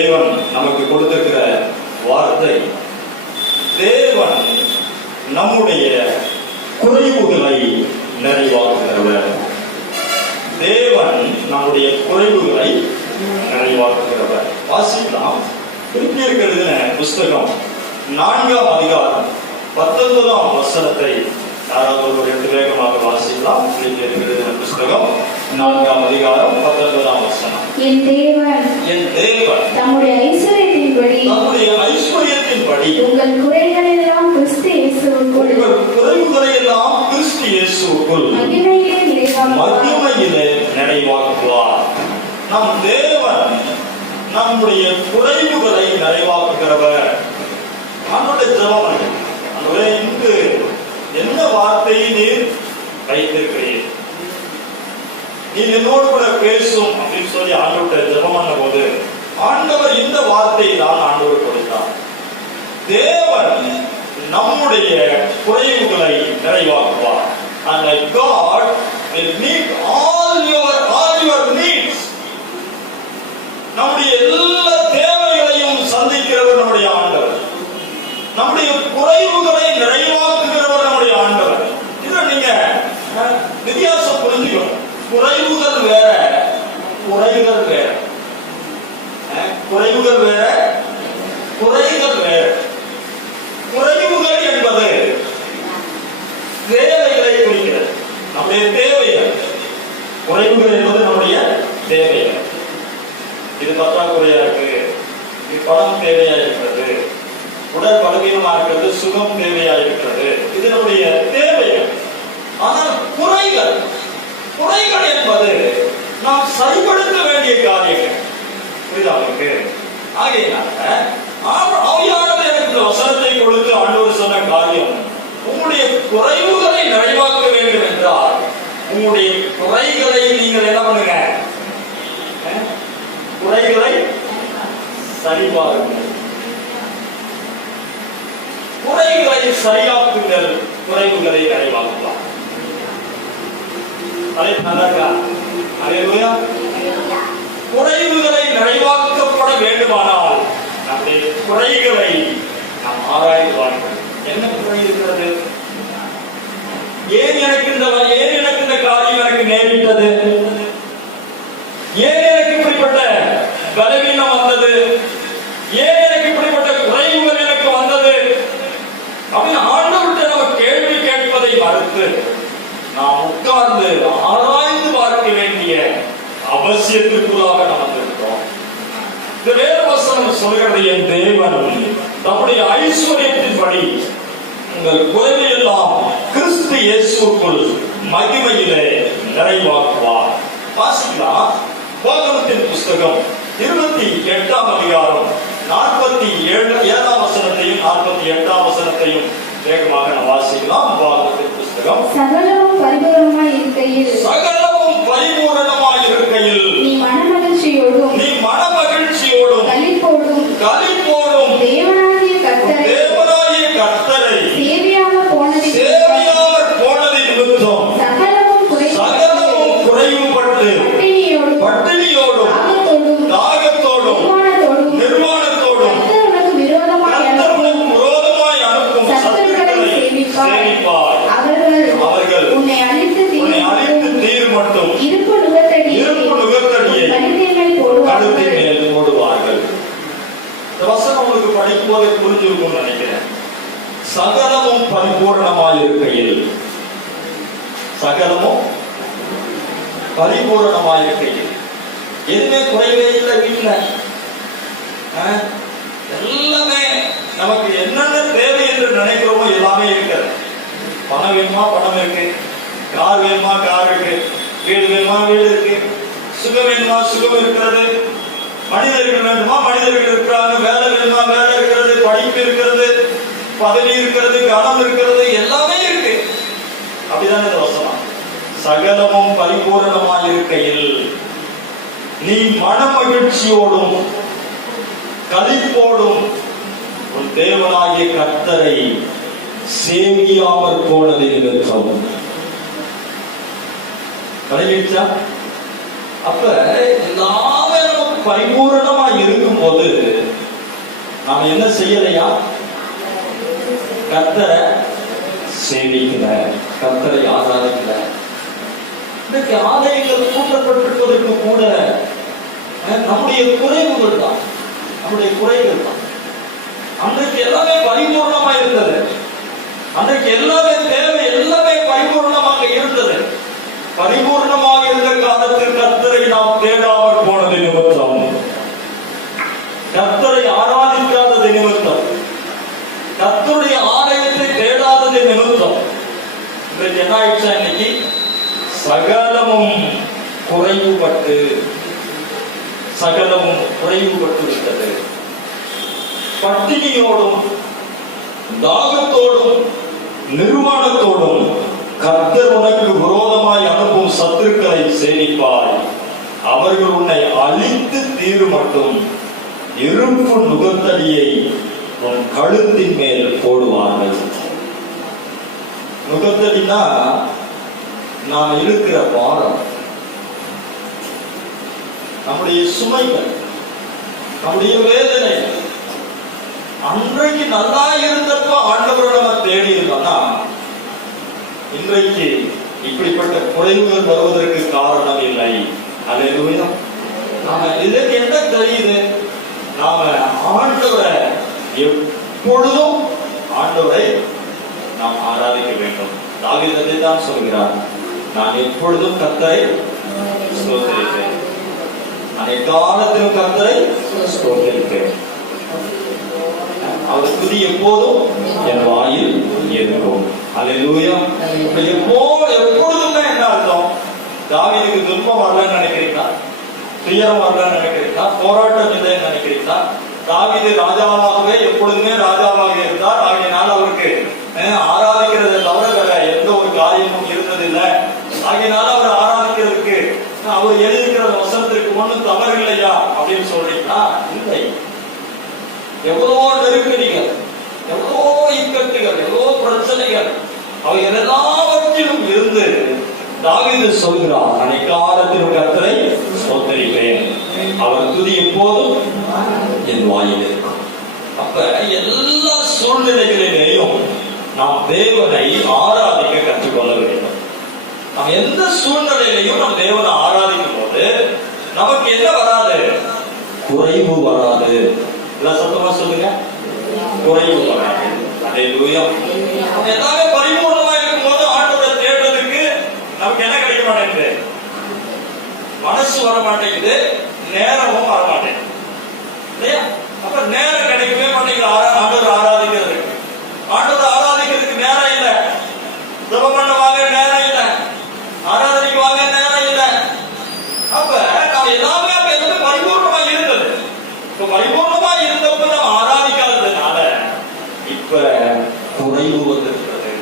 தேவன் நமக்கு கொடுத்திருக்கிற வார்த்தை, தேவன் நம்முடைய குறைவுகளை நிறைவாக்குகிறவர். தேவன் நம்முடைய குறைவுகளை நிறைவாக்குகிறவர். வாசிக்கலாம். பிலிப்பியருக்கு எழுதின புஸ்தகம் 4ஆம் அதிகாரம் 19ஆம் வசனத்தை யாராவது ஒரு எடுத்து வேகமாக வாசிக்கலாம். பிலிப்பியருக்கு எழுதின புஸ்தகம் 4ஆம் அதிகாரம் 19ஆம் வசனம். என் தேவன் தம்முடைய ஐஸ்வர்யத்தின்படி உங்கள் குறைகளை எல்லாம் கிறிஸ்து இயேசுவுக்குள் மகிமையிலே நிறைவாக்குவார். நம் தேவன் நம்முடைய குறைவுகளை நிறைவாக்குகிறவர். நம்முடைய ஜெபம், ஆண்டவரே, இன்று என்ன வார்த்தையை நீர் வைத்திருக்கிறீர், நீர் என்னோடு கூட பேசும் அப்படின்னு சொல்லி ஆண்டவர்கிட்ட ஜெபம் பண்ண போது ஆண்டவர் இந்த வார்த்தையை தான் ஆண்டவர் கொடுத்தார். தேவன் நம்முடைய குறைவுகளை நிறைவாக்குவார். And God will meet all your needs. நம்முடைய எல்லா தேவைகளையும் சந்திக்கிறவர் நம்முடைய ஆண்டவர். நம்முடைய குறைவுகளை நிறைவாக்குகிறவர் நம்முடைய ஆண்டவர். இதை நீங்க வித்தியாசம் புரிஞ்சுக்கணும். குறைவுகள் வேற, குறைகள் வேற. குறைவுகள் வேற, குறைகள் வேற. குறைவுகள் என்பது தேவைகளை குறிக்கிறது, நம்முடைய தேவைகள். குறைவுகள் என்பது நம்முடைய தேவைகள். இது பற்றாக்குறையா இருக்கு, இது பணம் தேவையா இருக்கிறது, உடல் பலவீனமா இருக்கிறது, சுகம் தேவையா இருக்கிறது, இது நம்முடைய தேவைகள். ஆனால் குறைகள், குறைகள் என்பது நாம் சரிபடுத்த வேண்டிய காரியங்கள். புரியுதா உங்களுக்கு? ஆகையினால ஆவியானவர் எனக்கு இந்த வசனத்தை கொடுத்து ஆண்டவர் சொன்ன காரியம், உங்களுடைய குறைவுகளை நிறைவாக்க வேண்டும் என்றால் உங்களுடைய குறைகளை நீங்கள் என்ன பண்ணுங்க, குறைகளை சரிபாருங்கள், குறைகளை சரியாக்குங்கள், குறைவுகளை நிறைவாக்கலாம். குறைவுகளை நிறைவாக்கப்பட வேண்டுமானால் நம்முடைய குறைகளை நாம் ஆராய்வார்கள். என்ன குறை இருக்கிறது? ஏன் எனக்கு இந்த காரியம் எனக்கு நேரிட்டது? ஏன் எனக்கு இப்படிப்பட்ட பலவீனம் வந்தது? ஏன் எனக்கு இப்படிப்பட்ட குறைவுகள் எனக்கு வந்தது அப்படின்னு ஆண்டவர்கிட்ட நம்ம கேள்வி கேட்பதை மறுத்து நாம் உட்கார்ந்து ஆராய்ந்து பார்க்க வேண்டிய அவசியத்திற்குள்ளாக நாம் வந்திருக்கிறோம். இந்த வேத வசனம் சொல்கிறது, என் தேவன் நம்முடைய ஐஸ்வர்யத்தின்படி உங்கள் குறைவையெல்லாம் கிறிஸ்து இயேசுவுக்குள் மகிமையிலே நிறைவாக்குவார். வாசிக்கலாம். உபாகமத்தின் புஸ்தகம் 28ஆம் அதிகாரம் 47ஆம் வசனத்தையும் 48ஆம் வசனத்தையும் வேகமாக நாம் வாசிக்கலாம். உபாகமத்தின் புஸ்தகம். சகலமும் பரிபூரணமாய் இருக்கையில் நீ மனமகிழ்ச்சியோடும் களிப்போடும் தேவனாகிய கர்த்தரை சேவியாமற் போனதின் நிமித்தம் சகலமும் குறைவுபட்டு பட்டினியோடும் தாகத்தோடும் நிர்வாணத்தோடும் கர்த்தருக்கு விரோதமாய் அனுப்பும் சத்துருக்களை சேவிப்பார். அவர்கள் உன்னை அழித்து தீர் மட்டும் இருப்பு நுகத்தடியை கழுத்தின் மேல் போடுவார்கள். இந்த வசனம் உங்களுக்கு படிக்கும் போது புரிஞ்சிருக்கும் நினைக்கிறேன். சகலமும் பரிபூர்ணமாயிருக்கையில், சகலமும் பரிபூர்ணமாயிருக்கையில் எதுவுமே குறைவே இல்லை. வீட்டுல எல்லாமே நமக்கு என்னென்ன தேவை என்று நினைக்கிறோமோ எல்லாமே இருக்கிறது. பணம் வேணுமா பணம் இருக்கு, கார் வேணுமா கார் இருக்கு, வீடு வேணுமா வீடு இருக்கு, சுகம் வேணுமா சுகம் இருக்கிறது, மனிதர்கள் வேண்டுமா மனிதர்கள் இருக்கிறாங்க, வேலை வேணுமா வேலை இருக்கிறது, படிப்பு இருக்கிறது, பதவி இருக்கிறது, கனம் இருக்கிறது, எல்லாமே இருக்கு. அப்படிதான் இந்த வசனம். சகலமும் பரிபூரணமாய் இருக்கையில் நீ மன மகிழ்ச்சியோடும் களிப்போடும் உன் தேவனாகிய கர்த்தரை சேவியாமற் போனதில் நிமித்தம். கடைபிடிச்சா அப்ப எல்லாமே நமக்கு பரிபூரணமா இருக்கும் போது போது நாம என்ன செய்யலையா? கர்த்தரை சேவிக்கல, கர்த்தரை ஆராதிக்கல. இன்றைக்கு ஆலயங்கள் கூட்டப்பட்டிருப்பதற்கு கூட நம்முடைய குறைவுகள் தான், நம்முடைய குறைகள் தான். அன்றைக்கு எல்லாமே பரிபூர்ணமா இருந்தது, அன்றைக்கு எல்லாமே தேவை, எல்லாமே பரிபூர்ணமாக இருந்தது. பரிபூர்ணமாக இருந்த காலத்தில் கர்த்தரை நாம் தேடாமல் போனது நிமித்தம், கர்த்தரை ஆராதிக்காதது நிமித்தம், கர்த்தருடைய ஆலயத்தை தேடாதது நிமித்தம் இன்றைக்கு என்ன ஆயிடுச்சா? இன்னைக்கு சகலமும் குறைவுபட்டு, சகலமும் குறைவுபட்டு விட்டது. பட்டினியோடும் தாகத்தோடும் நிர்வாணத்தோடும் கர்த்தர் உனக்கு விரோதமாய் அனுப்பும் சத்துருக்களை சேமிப்பாய். அவர்கள் உன்னை அழித்து தீரு மட்டும் இருப்பு நுகத்தடியை உன் கழுத்தின் மேல் போடுவார்கள். நுகத்தடினா நாம் இருக்கிற பாரம், நம்முடைய சுமைகள், நம்முடைய வேதனை. அன்றைக்கு நல்லா இருந்தப்ப ஆண்டவரை நம்ம தேடி இருக்கோம்னா இன்றைக்கு இப்படிப்பட்ட குறைவுகள் வருவதற்கு காரணம் இல்லை. அல்லேலூயா. நாம இதற்கு என்ன தெரியுது? நாம ஆண்டவரை எப்பொழுதும் ஆண்டவரை நாம் ஆராதிக்க வேண்டும். தாவீது தான் சொல்கிறார், நான் எப்பொழுதும் கர்த்தரை ஸ்தோத்திரிப்பேன், நான் எக்காலத்திலும் கர்த்தரை ஸ்தோத்திரிப்பேன். அவர் துதி எப்போதும் என் வாயில் இருக்கும். அல்லேலூயா. எப்பொழுதுமே என்ன அர்த்தம்? தாவீதுக்கு துன்பம் வரலன்னு நினைக்கிறீங்களா? துயரம் வரலன்னு நினைக்கிறீங்களா? போராட்டம் இல்லைன்னு நினைக்கிறீங்களா? தாவீது ராஜாவாகவே எப்பொழுதுமே ராஜாவாக இருந்தார். ஆகையினால் அவருக்கு ஆராதிக்கிறதை தவிர வேற எந்த ஒரு காரியமும் இருந்ததில்லை. ஆகையினால அவர் ஆராதிக்கிறதுக்கு அவர் எழுதிக்கிற வசனத்திற்கு ஒன்றும் தவறு இல்லையா அப்படின்னு சொல்றீங்களா? இல்லை. எவ்வளவோ நெருக்கடிகள், எவ்வளவோ இக்கட்டுகள், எவ்வளவோ பிரச்சனைகள், அவை எல்லாவற்றிலும் இருந்து தாவீது சொல்கிறார், நான் எக்காலத்திலும் கர்த்தரை ஸ்தோத்திரிப்பேன், அவர் துதி எப்போதும் என் வாயில் இருக்கும். அப்ப எல்லா சூழ்நிலைகளிலேயும் நாம் தேவனை ஆராதிக்க கற்றுக்கொள்ள வேண்டும். நாம் எந்த சூழ்நிலையிலையும் நாம் தேவனை ஆராதிக்கும் போது நமக்கு என்ன வராது? குறைவு வராது. சத்தமா சொல்லுங்க, குறைவு வராது. அல்லேலூயா. எல்லாமே பரிபூர்ணமா இருக்கும் போது ஆண்டவரை தேடுறதுக்கு நமக்கு என்ன கிடைக்க மாட்டேங்குது? மனசு வர மாட்டேங்குது, நேரமும் வர மாட்டேங்குது இல்லையா? அப்ப நேரம் கிடைக்கவே மாட்டேங்குது ஆண்டவர் ஆராதிக்கிறதுக்கு. ஆண்டவர் ஆராதிக்கிறதுக்கு நேரம் இல்லை, ஜெபம் பண்ண வாங்க நேரம் இல்லை, ஆராதனைக்கு வாங்க நேரம் இல்லை. அப்ப நாம் எல்லாமே அப்ப எல்லாமே பரிபூர்ணமா இருந்தது. இப்ப பரிபூர்ணமா இருந்தப்ப நாம் ஆராதிக்காததுனால இப்ப குறைவு வந்திருக்கிறது.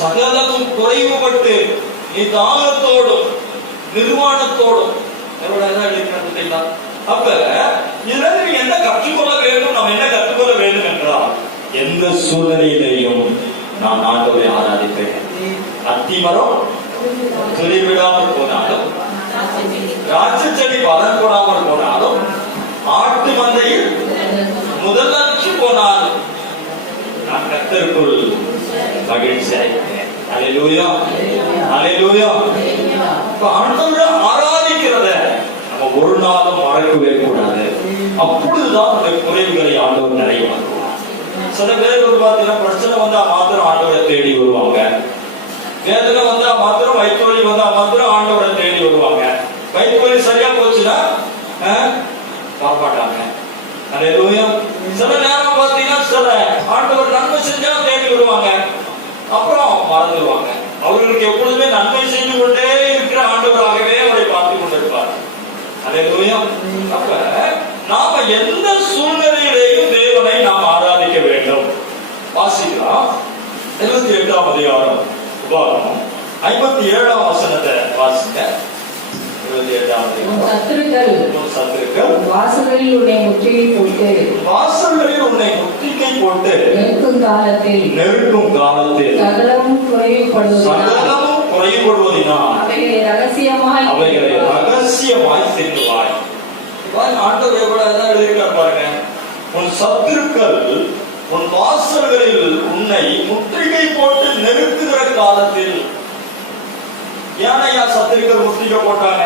சகலமும் குறைவுபட்டு நீ தாகத்தோடும் நிர்வாணத்தோடும் எழுதிங்களா? அப்ப இதுல நீங்க என்ன கற்றுக்கொள்ள வேண்டும்? நாம் என்ன கற்றுக்கொள்ள வேண்டும் என்றால், எந்த சூழ்நிலையிலையும் நான் ஆண்டவரை ஆராதிப்பேன். அத்திமரம் துளிவிடாமல் போனாலும், திராட்சை செடி பலன் கொடாமல் போனாலும், ஆட்டு மந்தையில் முதல் அச்சு போனாலும் நான் கர்த்தருக்குள் மகிழ்ச்சி அடைகிறேன். அல்லேலூயா. அல்லேலூயா. ஆண்டவரை ஆராதிக்கிறத நம்ம ஒரு நாளும் மறக்கவே கூடாது. அப்பொழுதுதான் அந்த குறைவுகளை ஆண்டவர் நிறைவாக்குவார். சில பேர் பார்த்தீங்கன்னா பிரச்சனை வந்தா மாத்திரம் ஆண்டவரை தேடி வருவாங்க, வேதனை வந்தா மாத்திரம், வயிற்று வலி வந்தா மாத்திரம் ஆண்டவரை தேடி வருவாங்க. வயிற்று வலி சரியா போச்சுன்னா வரமாட்டாங்க. அல்லேலூயா. சில நேரம் பார்த்தீங்கன்னா சில ஆண்டவர் நன்மை செஞ்சா தேடி வருவாங்க, அப்புறம் மறந்துடுவாங்க. அவர்களுக்கு எப்பொழுதுமே நன்மை செய்து கொண்டே இருக்கிற ஆண்டவராகவே அவரை பார்த்து கொண்டிருப்பார். அல்லேலூயா. அப்ப நாம எந்த சூழ்நிலையிலேயும் தேவனை நாம் ஆராதிக்க வேண்டும். வாசிக்கலாம் 78ஆம் அதிகாரம் உபாகமம் 57ஆம் வசனத்தை வாசிங்க. சத்துருக்கள் வாசல்களில் உன்னை முற்றுகை போட்டு நெருக்கும் காலத்தில் சகலமும் குறைவுபடுவதினால் அவைகளை ரகசியமாய் தின்னுவாய். ஆண்டவர் எவ்வளவு எழுதியிருக்கார் பாருங்க. சத்துருக்கள் உன் வாசல்களில் உன்னை முற்றுகை போட்டு நெருக்குகிற காலத்தில், ஏனையா சத்துருக்கள் முற்றுகை போட்டாங்க?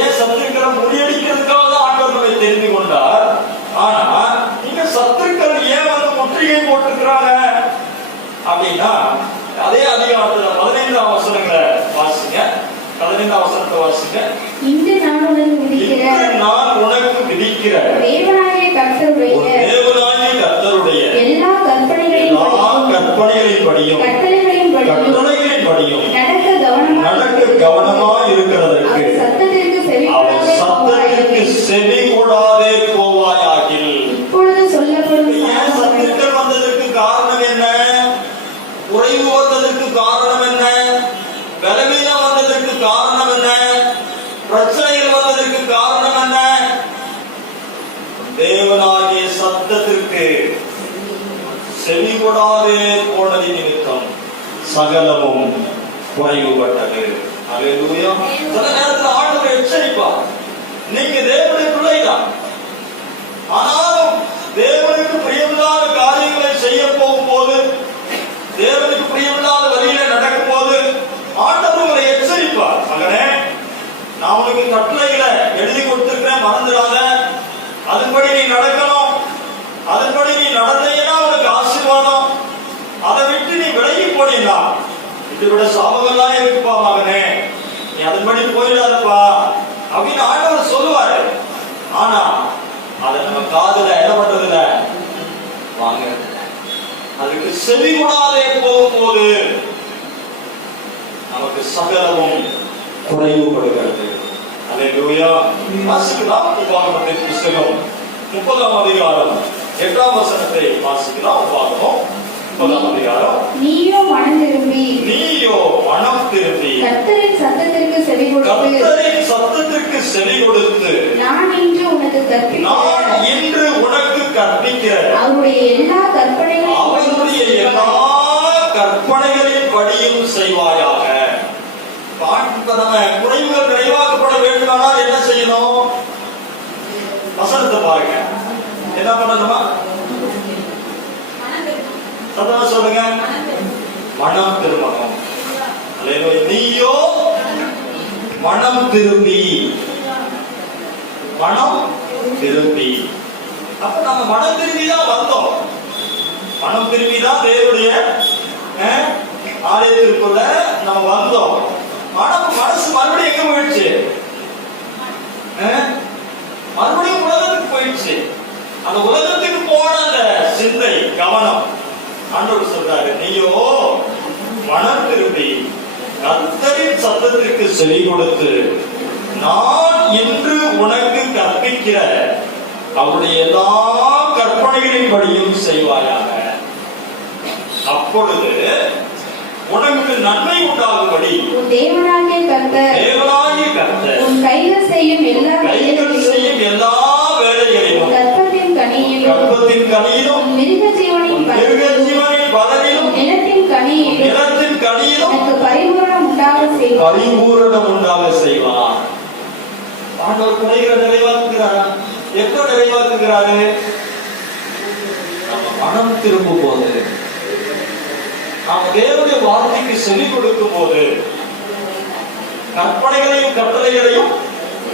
ஏன் சத்துருக்களை முறியடிக்கிறதுக்காக தான் ஆண்டவர் நம்மை தெரிந்து கொண்டார். ஆனா இங்க சத்துருக்கள் ஏன் வந்து முற்றுகை போட்டுக்கிறாங்க அப்படின்னா, அதே அதிகாரத்துல 15ஆம் வசனங்களை வாசிங்க. 15ஆம் வசனத்தை வாசிங்க. இன்று நான் உனக்கு விதிக்கிற தேவனாகிய கர்த்தருடைய எல்லா கற்பனைகளின்படியும் கட்டளைகளின்படியும் நடக்க கவனமாய் இருக்கிறதற்கு அவர் சத்தத்திற்கு செவி கொடாதே போவாயாகில். இப்பொழுது சொல்லப்படும் ஏன் சத்துருக்கள் வந்ததற்கு காரணம் என்ன? குறைவு வந்ததற்கு காரணம் என்ன? பலவீனம் வந்ததற்கு காரணம் என்ன? பிரச்சனைகள் வந்ததற்கு காரணம் என்ன? தேவனாகிய சத்தத்திற்கு செவி கொடாதே போனது நிமித்தம் சகலமும் குறைவுபட்டது. அல்லேலூயா. சில நேரத்தில் ஆண்டவர் எச்சரிப்பார், நீங்க தேவனுடைய பிள்ளைதான், ஆனாலும் தேவனுக்கு பிரியமில்லாத காரியங்களை செய்ய போகும்போது, தேவனுக்கு பிரியமில்லாத வழியில நடக்கும் போது ஆண்டவர் உங்களை எச்சரிப்பார். மகனே, நான் உனக்கு கட்டளைகளை எழுதி கொடுத்திருக்கிறேன், மறந்துடாத. அதன்படி நீ நடக்கணும். அதன்படி நீ நடந்தீங்கன்னா உனக்கு ஆசீர்வாதம். அதை விட்டு நீ விலகி போனீங்கன்னா இதை விட சாபமெல்லாம் இருக்குப்பா மகனே, நீ அதன்படி போயிடாதப்பா அப்படின்னு ஆண்டவர் சொல்லுவாரு. ஆனா அதை நம்ம காதுல என்ன பண்றதில்ல, வாங்கறதில்ல. அதுக்கு செவி கொடாதே போகும்போது நமக்கு சகலமும் குறைவுபடுகிறது. அல்லேலூயா. வாசிக்கலாம். உபாகமத்தின் புத்தகம் 30ஆம் அதிகாரம் 8ஆம் வசனத்தை வாசிக்கலாம். உபாகமம் 30ஆம் அதிகாரம். நீயோ மனம் திரும்பி கர்த்தரின் சத்தத்திற்கு செவி கொடுத்து நான் இன்று உனக்கு கற்பிக்கிற அவருடைய எல்லா கற்பனைகளின் படியும் செய்வாயாக. குறைவுகள் நிறைவாக்கப்பட வேண்டுமானால் என்ன செய்யணும்? வசனத்தை பாருங்க. என்ன பண்ணணுமா? சத்தமா சொல்லுங்க. மனம் திரும்பணும். நீயோ மனம் திரும்பி. அப்ப நம்ம மனம் திரும்பிதான் வந்தோம். மனம் திரும்பிதான் தேவனுடைய ஆலயத்திற்குள்ள நம்ம வந்தோம். மனசு மறுபடியும் எங்க போயிடுச்சு? மறுபடியும் உலகத்துக்கு போயிடுச்சு. அந்த உலகத்துக்கு போன அந்த சிந்தை, கவனம், ஆண்டவர் சொல்றாரு, நீயோ மனம் திரும்பி கர்த்தரின் சத்தத்திற்கு செவி கொடுத்து நான் இன்று உனக்கு கற்பிக்கிற அவருடைய எல்லா கற்பனைகளின்படியும் செய்வாயாக. அப்பொழுது உனக்கு நன்மை உண்டாகும்படி தேவனாகிய கர்த்தர் உன் கைகள் செய்யும் எல்லா வேலைகளிலும் கற்பத்தின் கனியிலும் மிருக ஜீவனின் பலனிலும் நிலத்தின் கனியிலும் உனக்கு பரிபூரணம் உண்டாக செய்வார். ஆண்டவர் குறைகளை நிறைவாக்குகிறாரா? எப்ப நிறைவாக்குகிறாரு? நம்ம மனம் திரும்பும் போது, நாம் தேவனுடைய வார்த்தைக்கு செவி கொடுக்கும் போது, கற்பனைகளையும் கட்டளைகளையும்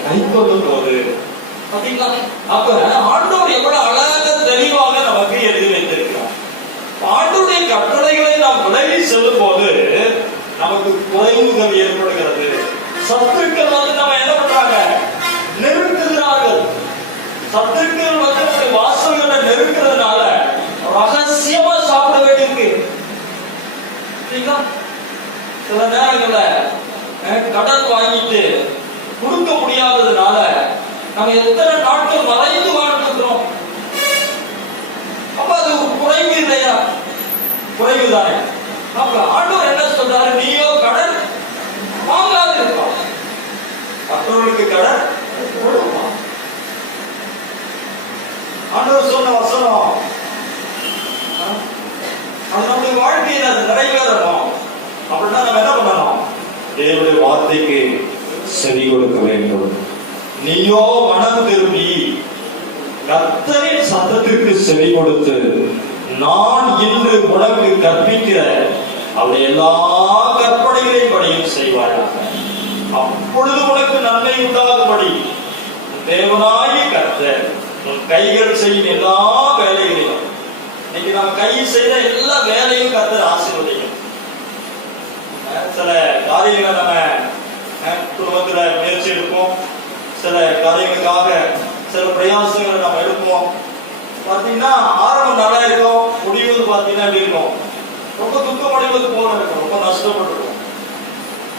கைக்கொள்ளும் போது, அப்ப ஆண்டவர் எவ்வளவு அழகாக தெளிவாக நமக்கு எழுதி வைத்திருக்கிறார். ஆண்டவருடைய கட்டளைகளை நாம் விலகி செல்லும் போது நமக்கு குறைவுகள் ஏற்படுகிறது. சத்துருக்கள் வந்து நம்ம என்ன பண்றாங்க? நெருக்குகிறார்கள். சத்துருக்கள் வந்து நம்முடைய வாசல்களை நெருக்கிறதுனால ரகசியமா சாப்பிட வேண்டியிருக்கு. சில நேரங்கள்ல கடன் வாங்கிட்டு கொடுக்க முடியாததுனால நம்ம எத்தனை நாட்கள் மறைந்து வாழ்ந்துக்கிறோம். அப்ப அது ஒரு குறைவு இல்லையா? குறைவுதானே. அப்ப ஆண்டவர் என்ன சொல்றாரு? நீயோ கடன் வாங்காது இருப்பான், மற்றவர்களுக்கு கடன் கொடுப்பான். ஆண்டவர் சொன்ன வசனம் அது நம்முடைய வாழ்க்கையில் அது நிறைவேறணும். அப்படின்னா நம்ம என்ன பண்ணணும்? தேவனுடைய வார்த்தைக்கு செவி கொடுக்க வேண்டும். நீயோ மனம் திரும்பி கர்த்தரின் சத்தத்திற்கு செவி கொடுத்து நான் இன்று உனக்கு கற்பிக்கிற அவருடைய எல்லா கற்பனைகளையும் படியும் செய்வாயாக. அப்பொழுது உனக்கு நன்மை உண்டாகும்படி தேவனாகிய கர்த்தர் உன் கைகள் செய்யும் எல்லா வேலைகளையும், இன்னைக்கு நம்ம கை செய்த எல்லா வேலையும் கர்த்தர் ஆசீர்வதிக்கும். சில காரியங்களை நம்ம குடும்பத்துல முயற்சி எடுப்போம், சில காரியங்களுக்காக சில பிரயாசங்களை நம்ம எடுப்போம். பார்த்தீங்கன்னா ஆரம்பம் நல்லா இருக்கும், முடிவு பார்த்தீங்கன்னா எப்படி இருக்கும், ரொம்ப துக்கம் அடைவது போல இருக்கும், ரொம்ப நஷ்டப்பட்டுருக்கும்,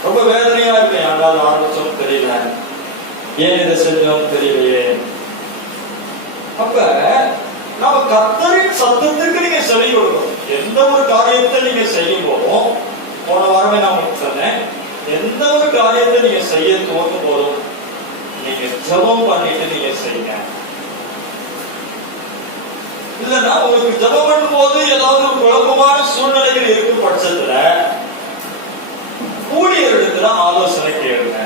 ரொம்ப வேதனையா இருக்கு. யாராவது ஆரம்பிச்சோம் தெரியல, ஏன் இதை செஞ்சோம் தெரியலையே. அப்ப நம்ம கர்த்தரின் சத்தத்துக்கு நீங்க செவி கொடுக்கணும். எந்த ஒரு காரியத்தை நீங்க செய்யும் போதும், போன வாரமே நான் உங்களுக்கு சொன்னேன், எந்த ஒரு காரியத்தை நீங்க செய்ய துவங்கும் போதும் நீங்க ஜெபம் பண்ணிட்டு நீங்க செய்யுங்க. இல்லைன்னா உங்களுக்கு ஜெபம் பண்ணும் போது ஏதாவது ஒரு குழப்பமான சூழ்நிலைகள் இருக்கும் பட்சத்துல ஊழியரிடத்துல ஆலோசனை கேளுங்க.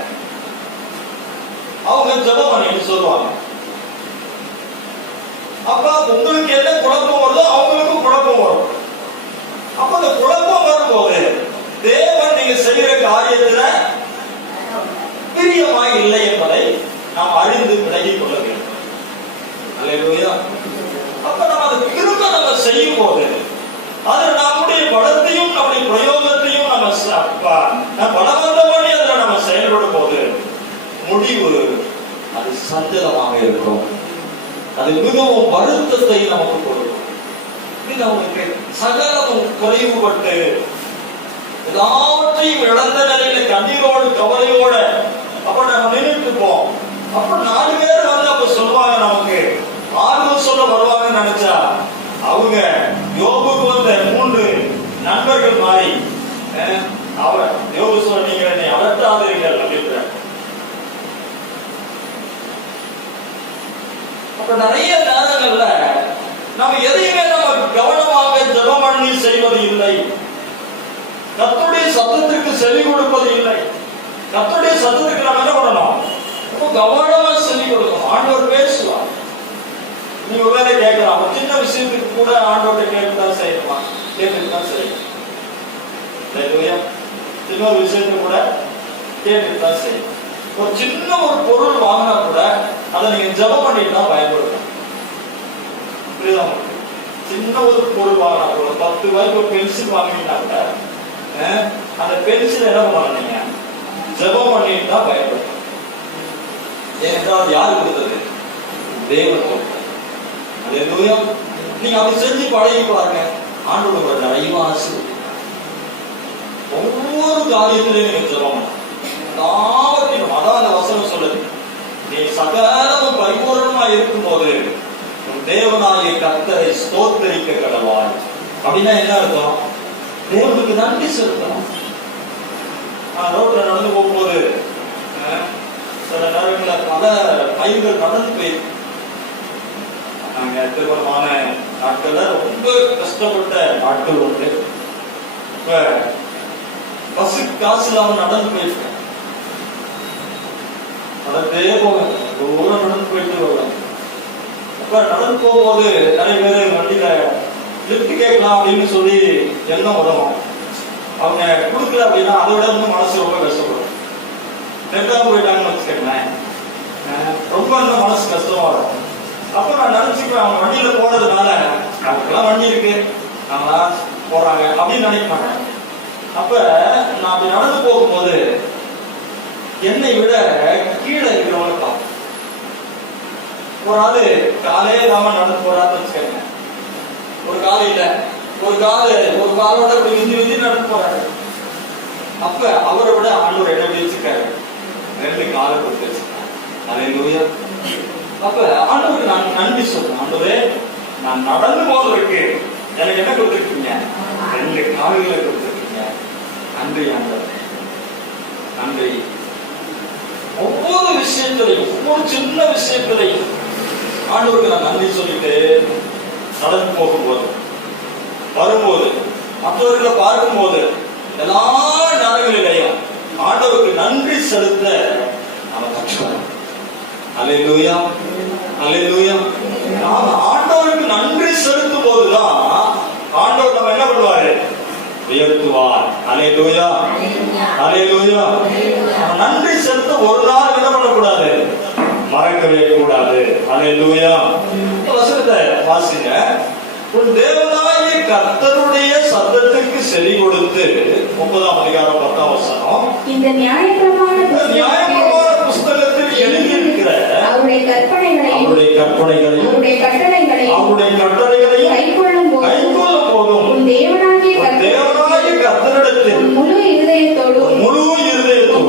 அவங்க ஜெபம் பண்ணிட்டு சொல்லுவாங்க. அப்ப உங்களுக்கு என்ன குழப்பம் வருதோ அவங்களுக்கும் குழப்பம் வரும். அப்ப அந்த குழப்பம் வரும்போது தேவன் நீங்க செய்கிற காரியத்துல பிரியமா இல்லை என்பதை நாம் அறிந்து விலகிக் கொள்ள வேண்டும். அல்லேலூயா. அப்ப நம்ம அதை திரும்ப நம்ம செய்யும் போது அது நம்முடைய பலத்தையும் நம்முடைய பிரயோகத்தையும் நம்ம பலவந்தமானி அதுல நம்ம செயல்படும் போது முடிவு அது சஞ்சலமாக இருக்கும். அது மிகவும் வருத்தத்தை நமக்கு கொடுக்கும். நமக்கு சகலமும் குறைவுபட்டு எல்லாவற்றையும் இழந்த நிலையில கண்ணீரோடு கவலையோட அப்ப நம்ம நின்றுட்டு இருப்போம். அப்ப 4 பேர் வந்து அப்ப சொல்லுவாங்க, நமக்கு ஆறுதல் சொல்ல வருவாங்கன்னு நினைச்சா அவங்க யோபுக்கு வந்த 3 நண்பர்கள் மாறி அவர் யோபு சொன்னீங்க என்னை அலட்டாதீர்கள் அப்படின்ற. அப்ப நிறைய நேரங்கள்ல நம்ம எதையுமே நம்ம கவனமாக ஜெபம் பண்ணி செய்வது இல்லை, கர்த்தருடைய சத்தத்திற்கு செவி கொடுப்பது இல்லை. கர்த்தருடைய சத்தத்துக்கு நம்ம என்ன பண்ணணும், ரொம்ப கவனமா செவி கொடுக்கணும். ஆண்டவர் பேசுவார், நீங்க ஒருவேளை கேட்கலாம், சின்ன விஷயத்துக்கு கூட ஆண்டவர்கிட்ட கேட்டுதான் செய்யணுமா, கேட்டுதான் செய்யணும். சின்ன ஒரு விஷயத்தை கூட கேட்டுதான் செய்யணும். ஒரு சின்ன ஒரு பொருள் வாங்கினா கூட அதை நீங்க ஜெபம் பண்ணிட்டு தான் பயன்படுத்தணும். புரியுதா? சின்ன ஒரு பொருள் வாங்கினா கூட 10 ரூபாய்க்கு ஒரு பென்சில் வாங்கினீங்கன்னா கூட அந்த பென்சில் என்ன பண்ணீங்க, ஜெபம் பண்ணிட்டு தான் பயன்படுத்தணும். ஏனென்றால் யாரு கொடுத்தது? தேவன் கொடுத்தது. அல்லேலூயா. நீங்க அப்படி செஞ்சு பழகி பாருங்க, ஆண்டவர் நிறைய ஆசீர்வதிப்பார். ஒவ்வொரு காரியத்திலையும் நீங்க ஜெபம் பண்ணணும். எல்லாவற்றையும் அதான் அந்த வசனம் சொல்லுது, நீ சகலமும் பரிபூர்ணமா இருக்கும் போது தேவனாகிய கர்த்தரை ஸ்தோத்தரிக்க கடவாய். அப்படின்னா என்ன அர்த்தம்? தேவனுக்கு நன்றி செலுத்தணும். ரோட்ல நடந்து போகும்போது சில நேரங்களில் பல மைல்கள் நடந்து போயிருக்கு. நாங்க திருமணமான நாட்கள்ல ரொம்ப கஷ்டப்பட்ட நாட்கள் உண்டு. இப்ப பஸ்ஸுக்கு காசு இல்லாம நடந்து போயிருக்கேன். நடந்தே போவேன், தூரம் நடந்து போயிட்டு வருவேன். அப்ப நடந்து போகும்போது நிறைய பேர் வண்டியில லிஃப்ட் கேட்கலாம் அப்படின்னு சொல்லி எண்ணம் வரும். அவங்க கொடுக்கல அப்படின்னா அதை விட இன்னும் மனசு ரொம்ப கஷ்டப்படும். ரெண்டாவது போயிட்டாங்கன்னு வச்சுக்கோங்களேன், ரொம்ப இன்னும் மனசு கஷ்டமா இருக்கும். அப்ப நான் நினைச்சுக்குவேன், அவங்க வண்டியில போறதுனால நமக்குலாம் வண்டி இருக்கு, நம்மளா போறாங்க அப்படின்னு நினைக்க மாட்டேன். அப்ப நான் அப்படி நடந்து போகும்போது என்னை விட கீழே இருக்கிறவங்க பார்ப்பேன். ஒரு ஆளு காலே இல்லாம நடந்து போறான்னு வச்சுக்கோங்க, ஒரு கால இல்ல, ஒரு காலோட இப்படி விஞ்சி விஞ்சி நடந்து போறாரு. அப்ப அவரை விட ஆண்டவர் என்ன வச்சிருக்காரு, 2 காலை கொடுத்து வச்சிருக்காரு. அல்லேலூயா. அப்ப ஆண்டவருக்கு நான் நன்றி சொல்றேன். ஆண்டவரே, நான் நடந்து போவதற்கு எனக்கு என்ன கொடுத்துருக்கீங்க, 2 கால்களை கொடுத்துருக்கீங்க. நன்றி ஆண்டவர், நன்றி. ஒவ்வொரு விஷயத்திலையும், ஒவ்வொரு சின்ன விஷயத்திலையும் ஆண்டவருக்கு நான் நன்றி சொல்லிட்டு நடந்து போகும்போது, வரும்போது, மற்றவர்களை பார்க்கும்போது, எல்லா நேரங்களிலையும் ஆண்டவருக்கு நன்றி செலுத்த நம்ம கற்றுக்கணும். அல்லேலூயா, அல்லேலூயா. உயர்த்துவார். அல்லேலூயா, அல்லேலூயா. நன்றி செலுத்த ஒரு நாள் என்ன பண்ணக்கூடாது, மறக்கவே கூடாது. அல்லேலூயா. வசனத்தை வாசிங்க. உன் தேவனாகிய கர்த்தருடைய சத்தத்துக்கு செவி கொடுத்து, 9ஆம் அதிகாரம் 10ஆம் வசனம். இந்த நியாயப்பிரமாண புஸ்தகத்தில் எழுதியிருக்கிற அவருடைய கற்பனைகளையும் அவருடைய கட்டளைகளையும் கைக்கொள்ளும் போதும் உன் தேவனாகிய கர்த்தரிடத்தில் முழு இருதயத்தோடும் முழு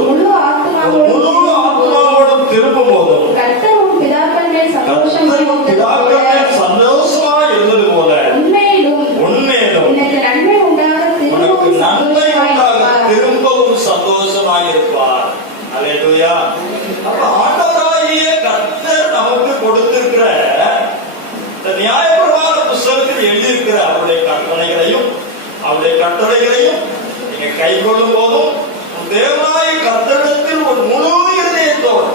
முழு ஆத்துமாவோடும் திரும்பும் போதும் கர்த்தர் உன் பிதாக்கள் மேல் சந்தோஷமா இருந்தது போல உன்மேலும் உனக்கு நன்மை உண்டாக திரும்பவும் சந்தோஷமாயிருப்பார். அல்லேலூயா. அப்ப ஆண்டவராகிய கர்த்தர் நமக்கு கொடுத்திருக்கிற இந்த நியாயப்பிரமாண புஸ்தகத்தில் எழுதியிருக்கிற அவருடைய கற்பனைகளையும் அவருடைய கட்டளைகளையும் நீங்க கை கொள்ளும் போதும் தேவனாகிய கர்த்தரிடத்தில் ஒரு முழு இருதயத்தோடு,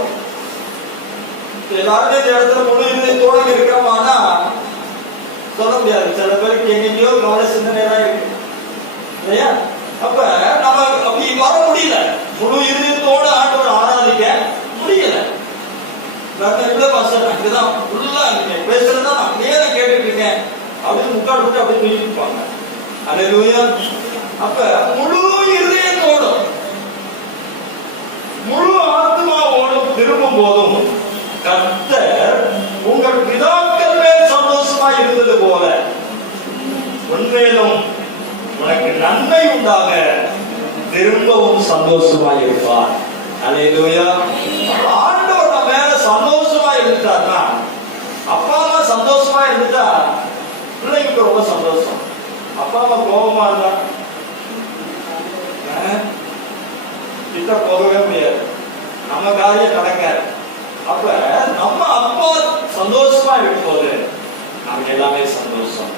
எல்லாருமே இந்த இடத்துல முழு இருதயத்தோடு இருக்கிறோமானா சொல்ல முடியாது. சில பேருக்கு எங்கெங்கயோ கவலை சிந்தனைதான் இருக்கு இல்லையா? அப்ப நம்ம அப்படி வர முடியல, முழு இருதயத்தோடு ஆண்டவர் ஆராதிக்க முடியல. அங்கதான் ஃபுல்லா பேசுறதா நான் அப்படியே கேட்டுட்டு இருக்கேன் அப்படின்னு முக்காடு போட்டு அப்படியே சொல்லிருப்பாங்க. அல்லேலூயா. அப்ப முழு இருதயத்தோடும் முழு ஆத்மாவோடும் திரும்பும் போதும் கர்த்தர் உங்கள் பிதாக்கள் மேல் சந்தோஷமா இருந்தது போல உண்மையிலும் உனக்கு நன்மை உண்டாக திரும்பவும் சந்தோஷமா இருப்பார். அல்லேலூயா. ஆண்டவர் நம்ம மேல சந்தோஷமா இருந்துட்டார்னா, அப்பா அம்மா சந்தோஷமா இருந்துட்டா பிள்ளைங்களுக்கு ரொம்ப சந்தோஷம். அப்பா அம்மா கோபமா இருந்தா கிட்ட போகவே முடியாது, நம்ம காரியம் நடக்காது. அப்ப நம்ம அப்பா சந்தோஷமா இருக்கும்போது நமக்கு எல்லாமே சந்தோஷம்.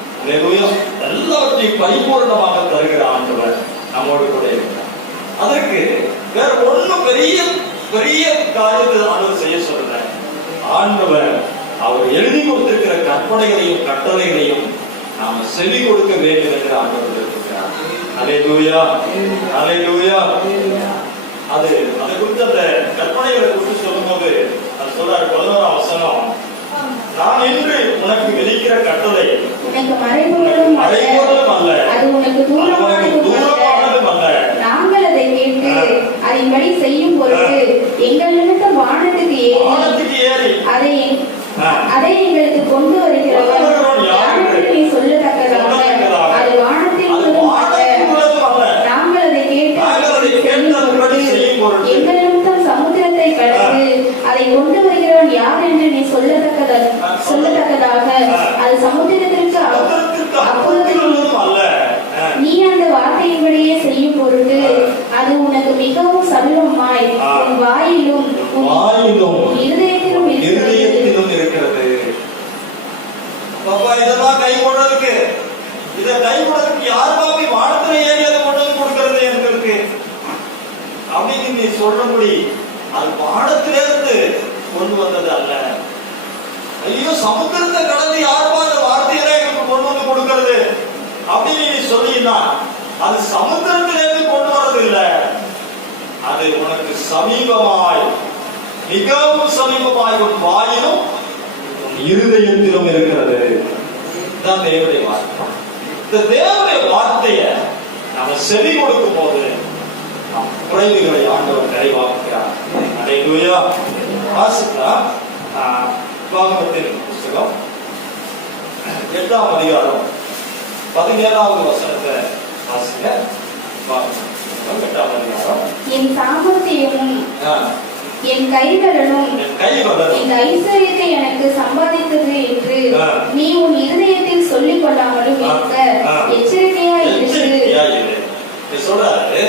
எல்லாவற்றையும் பரிபூர்ணமாக தருகிற ஆண்டவர் நம்மோடு கூட இருக்கிறார். அதற்கு வேற ஒண்ணும் பெரிய பெரிய காரியத்தை ஆண்டவர் செய்ய சொல்ற. ஆண்டவர் அவர் எழுதி கொடுத்திருக்கிற கற்பனைகளையும் கட்டளைகளையும் நாம செவி கொடுக்க வேண்டும் என்று ஆண்டவர் இருக்கிறார். அல்லேலூயா, அல்லேலூயா. அது அதை குறித்து அந்த கற்பனைகளை குறித்து சொல்லும் போது அது சொல்றாரு 11ஆம் வசனம். நான் என்று உனக்கு விதிக்கிற கட்டளை உனக்கு மறைபொருளும் அல்ல, அது உனக்கு தூரமானதும் அல்ல. நாங்கள் அதை கேட்டு அதன்படி செய்யும் பொழுது எங்கள் நிமித்தம் வானத்துக்கு ஏறி அதை எங்களுக்கு கொண்டு வருகிறவன் யார் என்று நீ சொல்லத்தக்கதாக அது வானத்தில் உள்ளதும் அல்ல. நாங்கள் அதை கேட்டு செய்யும் பொழுது எங்கள் நிமித்தம் சமுத்திரத்தை கடந்து அதை கொண்டு வருகிறவன் யார் என்று நீ சொல்லத்தக்கதாக அது சமுத்திரத்திற்கு அப்புறத்திலும் அல்ல. நீ அந்த வார்த்தையின்படியே செய்யும் பொருட்டு அது உனக்கு மிகவும் சமீபமாய் உன் வாயிலும் இருதயத்திலும் இருக்கிறது. இதெல்லாம் கை போடுறதுக்கு இதை கை போடுறதுக்கு யார் பாப்பி வானத்துல ஏறி அதை கொண்டு வந்து கொடுக்கிறது எங்களுக்கு அப்படின்னு நீ சொல்றபடி அது வானத்திலிருந்து கொண்டு வந்தது அல்ல. ஐயோ, சமுத்திரத்தை கடந்து யாருமா அந்த வார்த்தையில எங்களுக்கு கொண்டு வந்து கொடுக்கிறது அப்படின்னு நீ சொல்லினா அது சமுத்திரத்திலிருந்து கொண்டு வர்றது இல்லை, அது உனக்கு சமீபமாய் மிகவும் சமீபமாய் உன் வாயிலும் இருதயத்திலும் இருக்கிறது. இதுதான் தேவனுடைய வார்த்தை. இந்த தேவனுடைய வார்த்தையை நம்ம செவி கொடுக்கும் போது நம் குறைவுகளை ஆண்டவர் நிறைவாக்குகிறார். அல்லேலூயா. வாசித்தா உபாகமத்தின் புஸ்தகம் 8ஆம் அதிகாரம் 17வது வசனத்தை வாசிங்க. 8ஆம் அதிகாரம். என் சாமர்த்தியமும் என் கைவலனும் இந்த ஐஸ்வர்யத்தை எனக்கு சம்பாதித்தது என்று நீ உன் இருதயத்தில் சொல்லிக் கொள்ளாமலும் இருக்க எச்சரிக்கையா இரு. சொல்றாரு.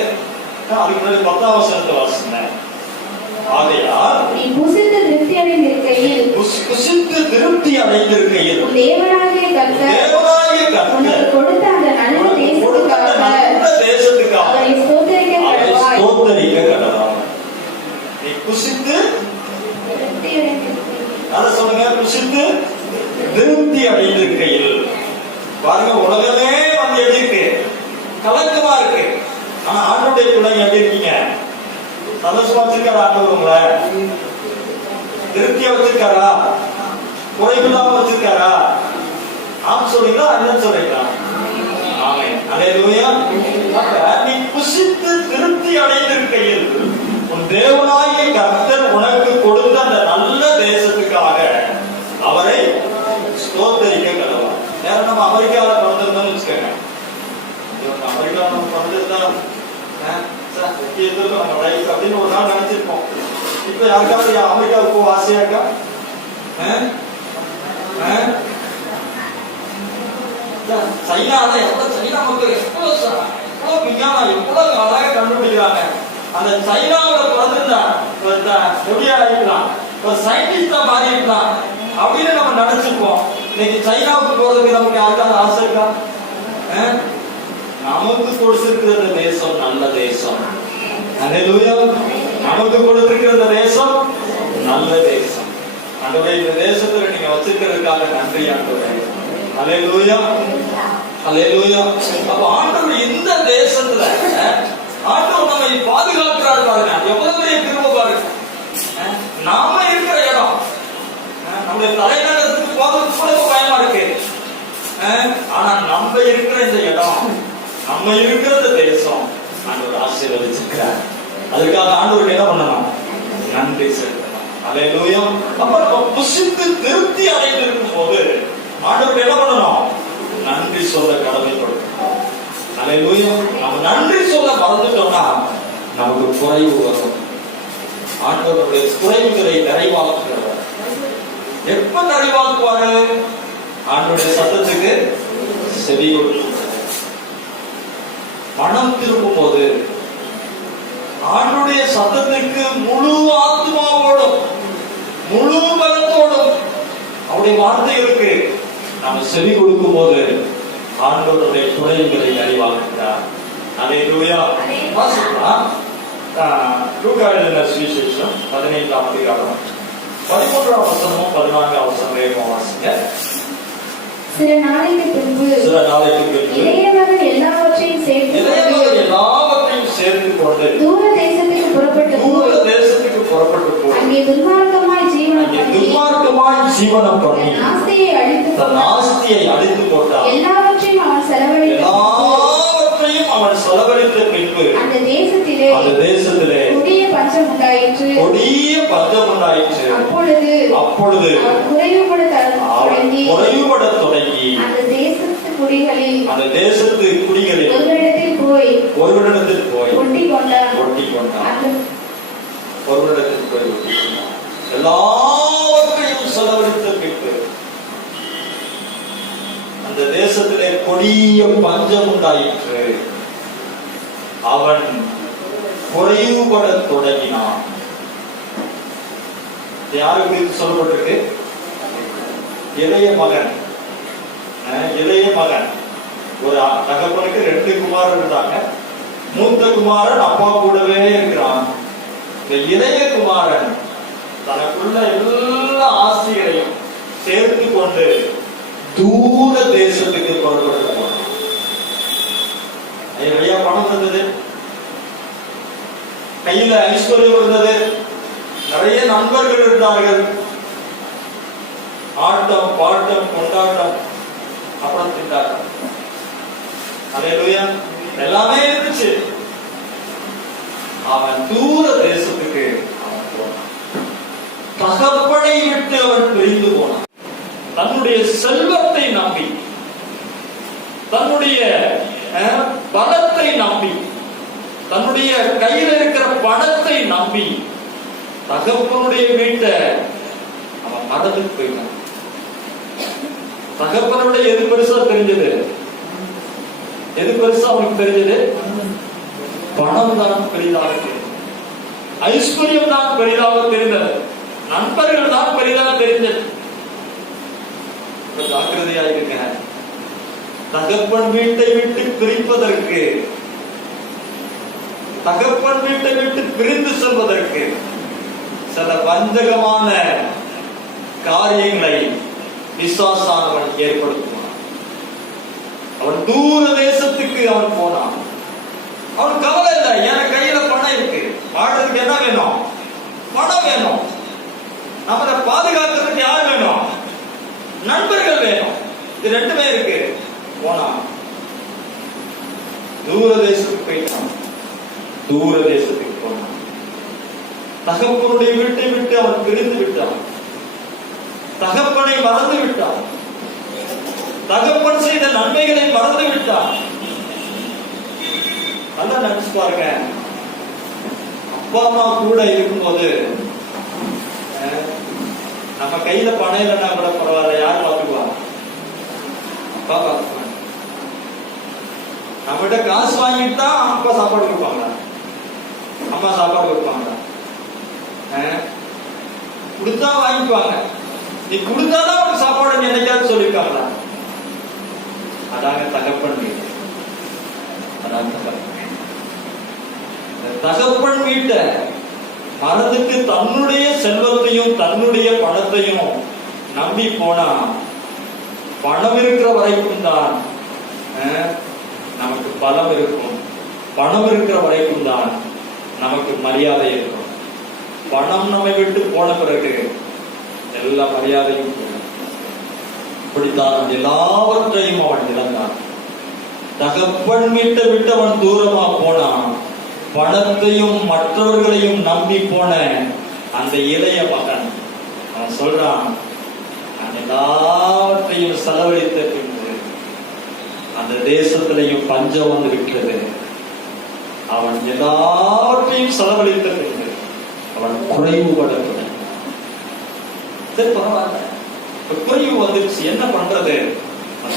அதுக்கு முன்னாடி 10ஆம் வசனத்தை வாசிங்க. ஆகையால் நீ புசித்து திருப்தி அடைந்திருக்கையில் உன் தேவனாகிய கர்த்தர் உனக்கு கொடுத்த அந்த நல்ல தேசத்துக்காக அவரை ஸ்தோத்தரிக்க கடவாய். நீ புசித்து அதை சொல்லுங்க, புசித்து திருப்தி அடைந்திருக்கையில். பாருங்க, உலகமே வந்து எதிர்க்கு கலக்கமா ஆனா ஆண்டவருடைய பிள்ளைங்க எப்படி இருக்கீங்க? சந்தோஷமா வச்சிருக்காரா ஆண்டவர் உங்களை? திருப்தியா வச்சிருக்காரா? குறைவில்லாம வச்சிருக்காரா? ஆம் சொல்றீங்களா? என்ன சொல்றீங்களா? ஆமென். அல்லேலூயா. நீ புசித்து திருப்தி அடைந்திருக்கையில் உன் தேவனாகிய கர்த்தர் உனக்கு கொடுத்த அந்த நல்ல தேசத்துக்காக அவரை ஸ்தோத்தரிக்க கடவுள். வேற நம்ம அமெரிக்காவில் பிறந்திருந்தோம்னு வச்சுக்கோங்க. அமெரிக்காவில் நம்ம பிறந்திருந்தா நம்ம லைஃப் அப்படின்னு ஒரு நாள் நினைச்சிருப்போம். இப்ப யாருக்காவது அமெரிக்காவுக்கு போக ஆசையா இருக்கா? சைனால எவ்வளவு சைனா மக்கள் எவ்வளவு விஞ்ஞானம் எவ்வளவு அழகா கண்டுபிடிக்கிறாங்க. அந்த சைனாவோட பிறந்திருந்தா கொடியா இருக்கலாம், ஒரு சயின்டிஸ்டா மாறி இருக்கலாம் அப்படின்னு நம்ம நினைச்சிருப்போம். இன்னைக்கு சைனாவுக்கு போறதுக்கு நமக்கு யாருக்காவது ஆசை இருக்கா? நமக்கு கொடுத்திருக்கிற தேசம் நல்ல தேசம். அல்லேலூயா. நமக்கு கொடுத்திருக்கிற தேசம் நல்ல தேசம். ஆண்டவரே, இந்த தேசத்துல நீங்க வச்சிருக்கிறதுக்காக நன்றி ஆண்டவரே. அல்லேலூயா. அல்லேலூயா. அப்ப ஆண்டவர் இந்த தேசத்துல ஆண்டவர் நம்மை பாதுகாக்கிறார் பாருங்க. எவ்வளவு பெரிய கிருபை பாருங்க. நாம இருக்கிற இடம் நம்முடைய தலைநகரத்துக்கு போகிறதுக்கு கூட பயமா இருக்கு. ஆனா நம்ம இருக்கிற இந்த இடம், நம்ம இருக்கிற இந்த தேசம் ஆண்டவர் ஆசீர்வதிச்சிருக்கிறார். அதுக்காக ஆண்டவர் என்ன பண்ணணும்? நன்றி செலுத்தணும். அல்லேலூயா. அப்ப நம்ம புசித்து திருப்தி அடைந்து இருக்கும் போது ஆண்டவர் என்ன பண்ணணும்? நன்றி சொல்ல கடமைப்படும். அல்லேலூயா. நம்ம நன்றி சொல்ல மறந்துட்டோம்னா நமக்கு குறைவு வரும். ஆண்டவருடைய குறைவுகளை நிறைவாக்குகிறவர். எப்ப நிறைவாக்குவாரு? ஆண்டவருடைய சத்தத்துக்கு செவி கொடுக்கும், மனம் திரும்பும் போது, ஆண்டவருடைய சத்தத்துக்கு முழு ஆத்மாவோடும் முழு பலத்தோடும் அவருடைய வார்த்தைகளுக்கு நாம் செவி கொடுக்கும் போது ஆண்டவருடைய குறைவுகளை அறிவாக்குகிறார். அல்லேலூயா. வாசிக்கலாம். லூக்கா எழுதின சுவிசேஷம் 15ஆம் அதிகாரம் 13ஆம் வசனமும் 14ஆம் வசனமும் வாசிங்க. சில நாளைக்கு பின்பு இளைய மகன் எல்லாவற்றையும் சேர்த்து கொண்டு தூர தேசத்துக்கு புறப்பட்டு போய் அங்கே துன்மார்க்கமாய் ஜீவனம் பண்ணி தன் ஆஸ்தியை அழித்து போட்டார். எல்லாவற்றையும் அவன் செலவழித்த பின்பு அந்த தேசத்திலே கொடிய பஞ்சம் உண்டாயிற்று. அப்பொழுது குறைவுபடத் தொடங்கி அந்த தேசத்து குடிகளில் ஒருவரிடத்தில் போய் ஒட்டி கொண்டார். ஒருவரிடத்தில் போய் ஒட்டி கொண்டார். எல்லாவற்றையும் செலவழித்த பின்பு அந்த தேசத்திலே கொடிய பஞ்சம் உண்டாயிற்று. அவன் குறைவுபட தொடங்கினான். யாருக்கு சொல்லப்பட்டிருக்கு? இளைய மகன். ஒரு தகப்பனுக்கு 2 குமாரர் இருந்தாங்க. மூத்த குமாரன் அப்பா கூடவே இருக்கிறான். இந்த இளைய குமாரன் தனக்குள்ள எல்லா ஆசைகளையும் சேர்த்து கொண்டு தூர தேசத்துக்கு புறப்பட்டு போனான். நிறைய பணம் இருந்தது, கையில ஐஸ்வர்யம் இருந்தது, நிறைய நண்பர்கள் இருந்தார்கள். ஆட்டம் பாட்டம் கொண்டாட்டம், அப்புறம் திண்டாட்டம். அல்லேலூயா. எல்லாமே இருந்துச்சு. அவன் தூர தேசத்துக்கு அவன் போனான். தகப்பனை விட்டு அவன் பிரிந்து போனான். தன்னுடைய செல்வத்தை நம்பி, தன்னுடைய பலத்தை நம்பி, தன்னுடைய கையில் இருக்கிற பணத்தை நம்பி தகப்பனுடைய வீட்டை அவன் மறந்துட்டு போயிட்டான். தகப்பனுடைய எது பெருசா தெரிஞ்சது? எது பெருசா அவனுக்கு தெரிஞ்சது? பணம் தான் பெரிதாக தெரிந்தது, ஐஸ்வர்யம் தான் பெரிதாக தெரிந்தது, நண்பர்கள் தான் பெரிதாக தெரிந்தது. ஜாக்கிரதையா இருக்க. தகப்பன் வீட்டை விட்டு பிரிப்பதற்கு, தகப்பன் வீட்டை விட்டு பிரிந்து செல்வதற்கு சில வஞ்சகமான காரியங்களை விசுவாசானவன் ஏற்படுத்துவான். அவன் தூர தேசத்துக்கு அவன் போனான். அவன் கவலை பணம் வேணும். நம்மளை பாதுகாக்கிறதுக்கு யார் வேணும்? நண்பர்கள் வேணும். இது ரெண்டுமே இருக்கு. போனா தூர தேசத்துக்கு போயிட்டான். தூர தேசத்துக்கு போனான். தகப்பனுடைய வீட்டை விட்டு அவன் பிரிந்து விட்டான். தகப்பனை மறந்து விட்டான். தகப்பன் செய்த நன்மைகளை மறந்து விட்டான். நல்லா நினைச்சு பாருங்க. அப்பா அம்மா கூட இருக்கும்போது நம்ம கையில பணம் இல்லைன்னா கூட பரவாயில்ல, யார் பார்த்துக்குவாங்க? அப்பா பார்த்துக்குவாங்க. நம்மகிட்ட காசு வாங்கிட்டு தான் அப்பா சாப்பாடு கொடுப்பாங்களா? அம்மா சாப்பாடு கொடுப்பாங்களா? கொடுத்தா வாங்கிக்குவாங்க. நீ கொடுத்தாதான் உனக்கு சாப்பாடு என்னைக்காவது சொல்லிருக்காங்களா? அதாங்க தகப்பன் வீடு. அதாங்க தகப்பன் வீட்டை மனதுக்கு தன்னுடைய செல்வத்தையும் தன்னுடைய பணத்தையும் நம்பி போனா பணம் இருக்கிற வரைக்கும் தான் நமக்கு பலம் இருக்கும். பணம் இருக்கிற வரைக்கும் தான் நமக்கு மரியாதை இருக்கும். பணம் நம்மை விட்டு போன பிறகு எல்லா மரியாதையும் போகும். இப்படித்தான் எல்லாவற்றையும் அவன் இழந்தான். தகப்பன் வீட்டை விட்டு அவன் தூரமா போனான். பணத்தையும் மற்றவர்களையும் நம்பி போன அந்த இளைய மகன் அவன் சொல்றான், நான் எல்லாவற்றையும் செலவழித்த பின்பு அந்த தேசத்திலையும் பஞ்சம் வந்து விட்டது. அவன் எல்லாவற்றையும் செலவழித்த பின்பு அவன் குறைவுபடவில்லை. சரி, பரவாயில்ல, குறைவு வந்துருச்சு, என்ன பண்றது?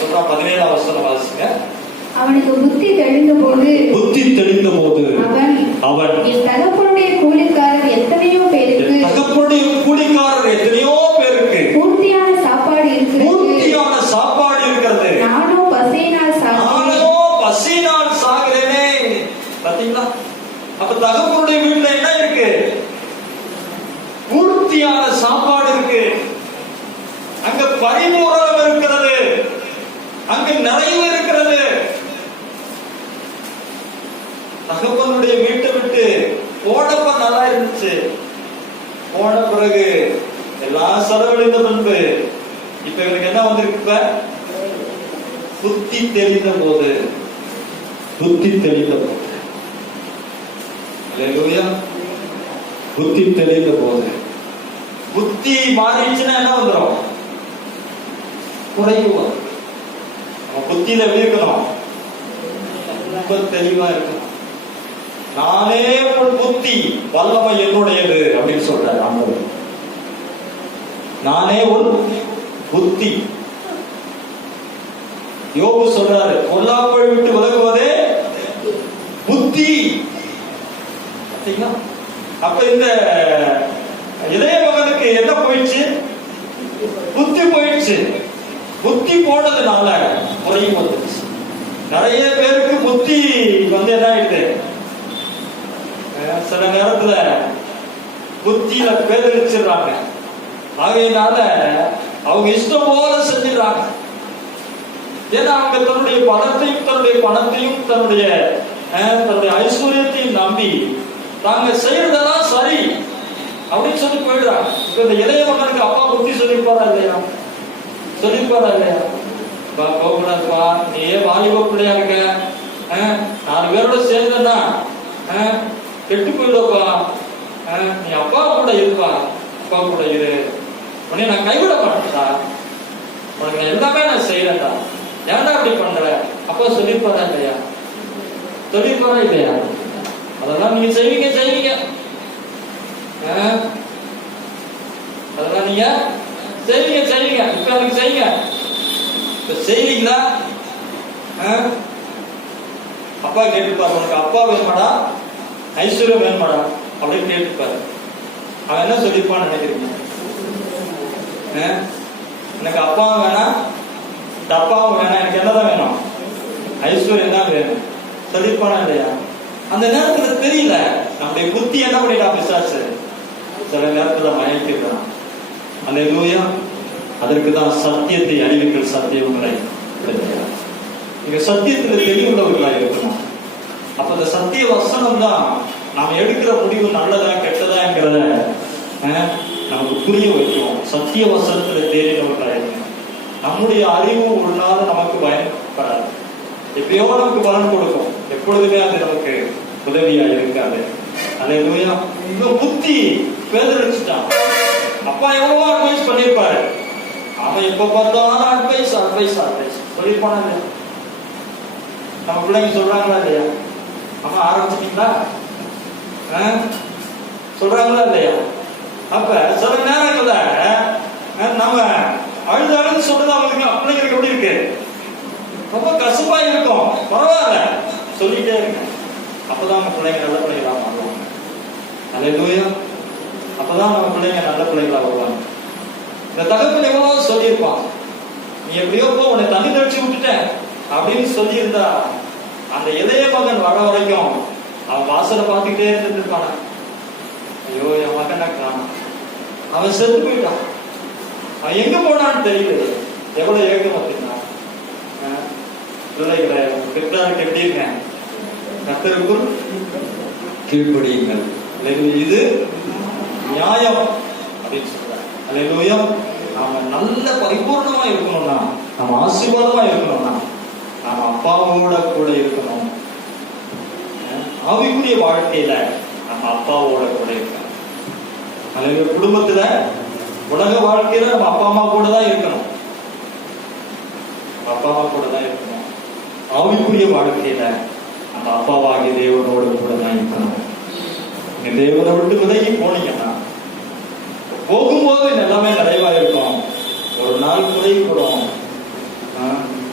சொல்றான் 17ஆம் வசனம் வாசிங்க. அவனுக்கு புத்தி தெளிந்த போது அவன் என் தகப்பனுடைய கூலிக்காரர் எத்தனையோ பேருக்கு பூர்த்தியான சாப்பாடு இருக்கிறது, நானோ பசியினால் சாகிறேனே. பாத்தீங்களா? அப்ப தகப்பனுடைய வீட்டுல என்ன இருக்கு? பூர்த்தியான சாப்பாடு இருக்கு. அங்க பரிபூரணம் இருக்கிறது. அங்க நிறைவு இருக்கிறது. தகப்பனுடைய வீட்டை விட்டு போனப்ப நல்லா இருந்துச்சு. போன பிறகு எல்லாம் செலவழிந்த பின்பு இப்ப இவனுக்கு என்ன வந்திருக்கு? புத்தி தெளிந்த போது. புத்தி தெளிந்த போது புத்தி தெளிந்த போது. புத்தி மாறிடுச்சுன்னா என்ன வந்துடும்? குறைவு. புத்தியில எப்படி இருக்கணும்? ரொம்ப தெளிவா இருக்கணும். நானே உன் புத்தி, வல்லமை என்னுடையது அப்படின்னு சொல்றாரு ஆண்டவர். நானே உன் புத்தி. யோபு சொல்றாரு, பொல்லாப்பை விட்டு விலகுவதே புத்தி. அப்ப இந்த இளைய மகனுக்கு என்ன போயிடுச்சு? புத்தி போயிடுச்சு. புத்தி போனதுனால குறைவு வந்துச்சு. நிறைய பேருக்கு புத்தி வந்து என்ன ஆயிடுது? சில நேரத்துல புத்தியில பேதலிச்சிடுறாங்க. ஆகையினால அவங்க இஷ்டம் போல செஞ்சிடறாங்க. ஏன்னா அவங்க தன்னுடைய பணத்தையும் தன்னுடைய பணத்தையும் தன்னுடைய ஐஸ்வர்யத்தையும் நம்பி தாங்க செய்யறதெல்லாம் சரி அப்படின்னு சொல்லி போயிடுறாங்க. இந்த இளைய மகனுக்கு அப்பா புத்தி சொல்லிப்பாரா இல்லையா? சொல்லிப்பாரா இல்லையா? போகக்கூடாதுப்பா, நீயே வாலிப பிள்ளையா இருக்க, 4 பேரோட சேர்ந்தா கெட்டு போயிடுப்பா, நீ அப்பா கூட இருப்பா, அப்பா கூட இரு, உன்னை நான் கைவிட மாட்டேன்டா, உனக்கு நான் எல்லாமே நான் செய்யறேன்டா, ஏன்டா அப்படி பண்ற? அப்பா சொல்லிப்பாரா இல்லையா? சொல்லிப்பாரா இல்லையா? அதெல்லாம் நீங்க செய்வீங்க அதெல்லாம் நீங்க செய்வீங்க. இப்ப எனக்கு செய்யுங்க. செய்வீங்களா? அப்பா கேட்டுப்பாரு, உனக்கு அப்பா வேணுமாடா, ஐஸ்வர்யம் வேணுமாடா அப்படின்னு கேட்டுப்பாரு. அவன் என்ன சொல்லிப்பான்னு நினைக்கிறீங்க? எனக்கு அப்பாவும் வேணாம், அப்பாவும் வேணாம், எனக்கு என்னதான் வேணும்? ஐஸ்வர்யம் தான் வேணும் சொல்லிப்பானா இல்லையா? அந்த நேரத்துல தெரியல, நம்முடைய புத்தி என்ன பண்ணிட்டா பிசாசு சில நேரத்துல மயக்கிட்டான். அல்லேலூயா. அதற்குதான் சத்தியத்தை அறிவிக்கிற சத்தியங்களை நீங்க சத்தியத்துல தெளிவுள்ளவர்களா இருக்கணும். அப்ப இந்த சத்திய வசனம் தான் நாம் எடுக்கிற முடிவு நல்லதா கெட்டதா என்கிறத நமக்கு புரிய வைக்கும். சத்திய வசனத்துல தேடினவர்களாயிருக்கணும். நம்முடைய அறிவு ஒரு நாள் நமக்கு பயன்படாது, எப்பயோ நமக்கு பலன் கொடுக்கும், எப்பொழுதுமே அது நமக்கு உதவியா இருக்காது. அல்லேலூயா. இன்னும் புத்தி பேதலிச்சுட்டான். அப்பா எவ்வளவோ அட்வைஸ் பண்ணிருப்பாரு, அவன் எப்ப பார்த்தாலும் அட்வைஸ் அட்வைஸ் அட்வைஸ் சொல்லிருப்பானா இல்லையா? நம்ம பிள்ளைங்க சொல்றாங்களா இல்லையா? அம்மா ஆரம்பிச்சிட்டீங்களா சொல்றாங்களா இல்லையா? அப்ப சில நேரங்கள்ல நம்ம அழுது சொல்றது அவங்களுக்கு பிள்ளைங்களுக்கு எப்படி இருக்கு? ரொம்ப கசப்பா இருக்கும். பரவாயில்ல, சொல்லிட்டே இருக்கு. அப்பதான் நம்ம பிள்ளைங்க நல்ல பிள்ளைகளா மாறுவாங்க. அல்லேலூயா. அப்பதான் நம்ம பிள்ளைங்க நல்ல பிள்ளைகளா வருவாங்க. இந்த தகப்பன் எவ்வளவு சொல்லியிருப்பான், நீ எப்படியோ போ, உன்னை தண்ணி தெளிச்சு விட்டுட்டேன் அப்படின்னு சொல்லியிருந்தா அந்த இளைய மகன் வர வரைக்கும் அவன் வாசலை பார்த்துக்கிட்டே இருந்துட்டு இருப்பான. ஐயோ என் மகனை காணோம், அவன் செத்து போயிட்டான், அவன் எங்க போனான்னு தெரியல. எவ்வளவு ஏக்கம் அப்படின்னா பிள்ளைகளை பெற்றாருக்கு எப்படி இருக்கேன், கர்த்தருக்குள் கீழ்ப்படியுங்கள், இது நியாயம் அப்படின்னு சொல்றாங்க. அல்லேலூயா. நாம நல்ல பரிபூர்ணமா இருக்கணும்னா, நாம ஆசீர்வாதமா இருக்கணும்னா, நாம அப்பாவோட கூட இருக்கணும். ஆவிக்குரிய வாழ்க்கையில நம்ம அப்பாவோட கூட இருக்கணும். அல்லேலூயா. குடும்பத்துல உலக வாழ்க்கையில நம்ம அப்பா அம்மா கூட தான் இருக்கணும், அப்பா அம்மா கூட தான் இருக்கணும். ஆவிக்குரிய வாழ்க்கையில நம்ம அப்பாவாகிய தேவனோட கூட தான் இருக்கணும். நீங்க தேவனை விட்டு விலகி போனீங்கன்னா போகும்போது எல்லாமே நிறைவா இருக்கும், ஒரு நாள் குறைப்படும்.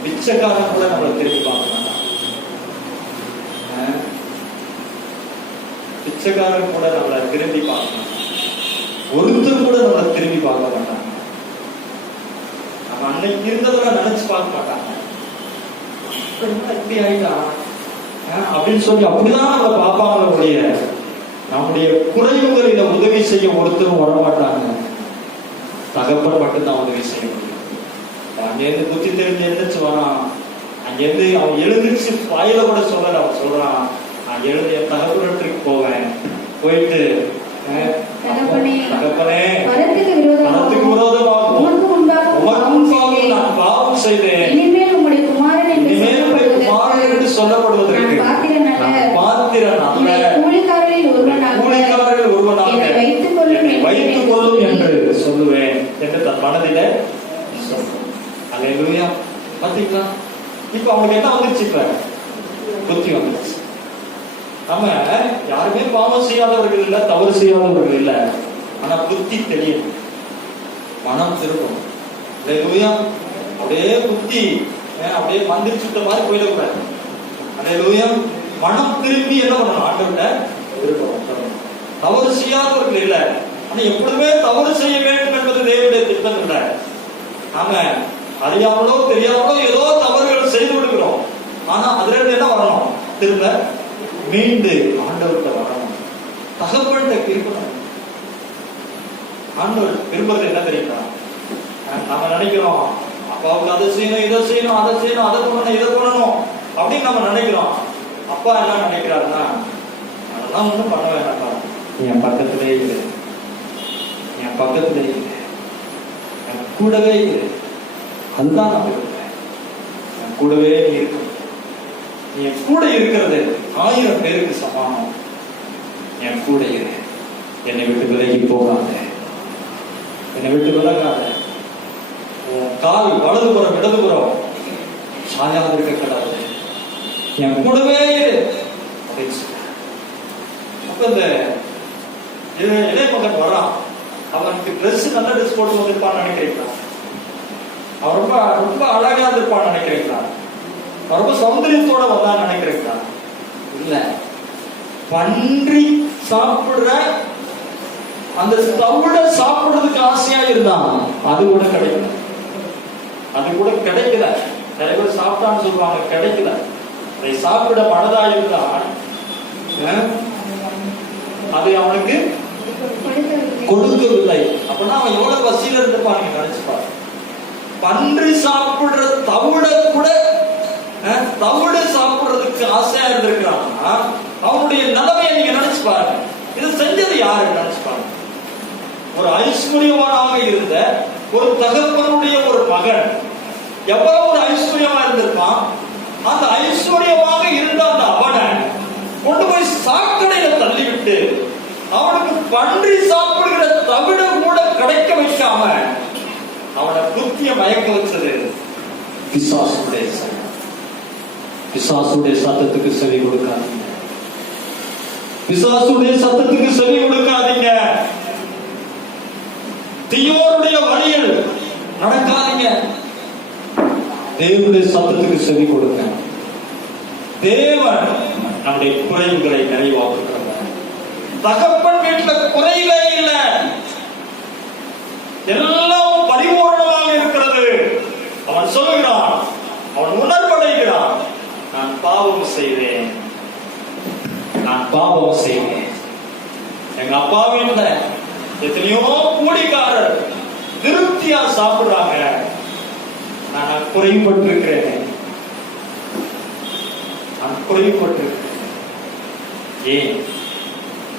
பிச்சைக்காரன் கூட நம்மளை திரும்பி பார்க்க மாட்டான், பிச்சைக்காரன் கூட நம்மளை திரும்பி பார்க்க மாட்டான், ஒருத்தர் கூட நம்மளை திரும்பி பார்க்க மாட்டாங்க. நம்ம அன்னைக்கு இருந்தவரை நினைச்சு பார்க்க மாட்டாங்க, இப்படி ஆயிட்டா அப்படின்னு சொல்லி அப்படிதான் நம்ம பார்ப்பாங்களுடைய. நம்முடைய குறைவுகளில உதவி செய்ய ஒருத்தரும் வரமாட்டாங்க, தகப்பன் மட்டும்தான் உதவி செய்ய முடியும். அங்கிருந்து புத்தி தெரிஞ்சு எழுந்துச்சு வரான், அங்கிருந்து அவன் எழுந்துச்சு வாயில கூட சொல்லல, அவன் சொல்றான், நான் எழுந்து என் தகப்பனுக்கு போவேன், போயிட்டு தகப்பனே வரத்துக்கு விரோதமாகும் நான் பாவம் செய்தேன், இனிமேல் உம்முடைய குமாரன் என்று சொல்லப்படுவதற்கு பாத்திரன் அல்ல, கூலிக்காரரில் ஒருவனாக வைத்துக் கொள்ளும் என்று சொல்லுவேன் என்று தன் மனதில சொல்லுவேன். அல்லேலூயா. பாத்தீங்களா? இப்ப அவங்களுக்கு என்ன வந்துருச்சு? இப்ப புத்தி வந்துருச்சு. நம்ம யாருமே பாவம் செய்யாதவர்கள் இல்ல, தவறு செய்யாதவர்கள் இல்ல, ஆனா புத்தி தெரியும், மனம் திரும்பும். அல்லேலூயா. அப்படியே புத்தி அப்படியே மந்திரி சுட்ட மாதிரி போயிடக்கூடாது. அல்லேலூயா. மனம் திரும்பி என்ன பண்ணணும்? ஆண்டவர்கிட்ட திரும்பணும். தவறு செய்யாதவர்கள் இல்ல, ஆனா எப்பொழுதுமே தவறு செய்ய வேண்டும் என்பது தேவனுடைய திட்டம் இல்லை. நாம அறியாமலோ தெரியாமலோ ஏதோ தவறுகள் செய்து விடுகிறோம், ஆனா அதுல இருந்து என்ன வரணும்? திரும்ப மீண்டு ஆண்டவர்கிட்ட வரணும், தகப்பன்கிட்ட திரும்பணும். ஆண்டவர் விரும்புறது என்ன தெரியுமா? நம்ம நினைக்கிறோம் அப்பாவுக்கு அதை செய்யணும், இதை செய்யணும், அதை செய்யணும், அதை பண்ணணும், இதை பண்ணணும் அப்படின்னு நம்ம நினைக்கிறோம். அப்பா என்ன நினைக்கிறாருன்னா, அதெல்லாம் ஒன்றும் பண்ண வேண்டாம்ப்பா, என் பக்கத்திலே இரு, என் பக்கத்திலே இரு, என் கூடவே இரு, அதுதான் நான் விரும்புறேன். என் கூடவே நீ இருக்கணும், நீ என் கூட இருக்கிறது 1000 பேருக்கு சமானம். என் கூட இரு, என்னை விட்டு விலகி போகாத, என்னை விட்டு விலகாத, கால் வலதுபுறம் இடதுபுறம் சாயாது இருக்க கூடாது, என் கூடவே இரு அப்படின்னு சொல்ற. அப்ப இந்த இளைய மகன் வரான், அவனுக்கு ட்ரெஸ் நல்ல ட்ரெஸ் போட்டு வந்திருப்பான்னு நினைக்கிறீங்களா? அவன் ரொம்ப ரொம்ப அழகா இருப்பான்னு நினைக்கிறீங்களா? ரொம்ப சௌந்தரியத்தோட வந்தான்னு நினைக்கிறீங்களா? இல்ல, பன்றி சாப்பிடுற அந்த தவிட சாப்பிடுறதுக்கு ஆசையா இருந்தான், அது கூட கிடைக்கல, அது கூட கிடைக்கல. நிறைய பேர் சாப்பிட்டான்னு சொல்லுவாங்க, கிடைக்கல. அதை சாப்பிட மனதா இருந்தான், அது அவனுக்கு கொடுக்கவில்லை. அப்படின்னா அவன் எவ்வளவு பசியில இருந்திருப்பான் நினைச்சுப்பாரு. பன்றி சாப்பிடுற தவிட கூட தவிட சாப்பிடுறதுக்கு ஆசையா இருந்திருக்கிறான். அவனுடைய நிலைமையை நீங்க நினைச்சு பாருங்க. இது செஞ்சது யாரு நினைச்சு பாருங்க. ஒரு ஐஸ்வர்யவானாக இருந்த ஒரு தகப்பனுடைய ஒரு மகன் எவ்வளவு ஒரு ஐஸ்வர்யமா இருந்திருக்கான். அந்த ஐஸ்வர்யமாக இருந்த அந்த அவனை கொண்டு போய் சாக்கடையில தள்ளிவிட்டு அவனுக்கு பன்றி சாப்பிடுகிற தவிட கூட கிடைக்க வைக்காம அவனை புத்திய மயக்க வச்சது பிசாசுடைய சத்தம். பிசாசுடைய சத்தத்துக்கு செவி கொடுக்காதீங்க. பிசாசுடைய சத்தத்துக்கு செவி கொடுக்காதீங்க. தீயோருடைய வழியில் நடக்காதீங்க. தேவனுடைய சத்தத்துக்கு செவி கொடுங்க. தேவன் நம்முடைய குறைவுகளை நிறைவாக்குகிறார். தகப்பன் வீட்டுல குறைவே இல்லை, எல்லாம் பரிபூர்ணமாக இருக்கிறது. அவன் சொல்லுகிறான், அவன் உணர்வடைகிறான், நான் பாவம் செய்தேன், நான் பாவம் செய்தேன். எங்க அப்பா வீட்டுல எத்தனையோ கூலிக்காரர் திருப்தியா சாப்பிடுறாங்க, நான் குறைபட்டிருக்கிறேன், நான் குறைபட்டிருக்கிறேன். ஏன்?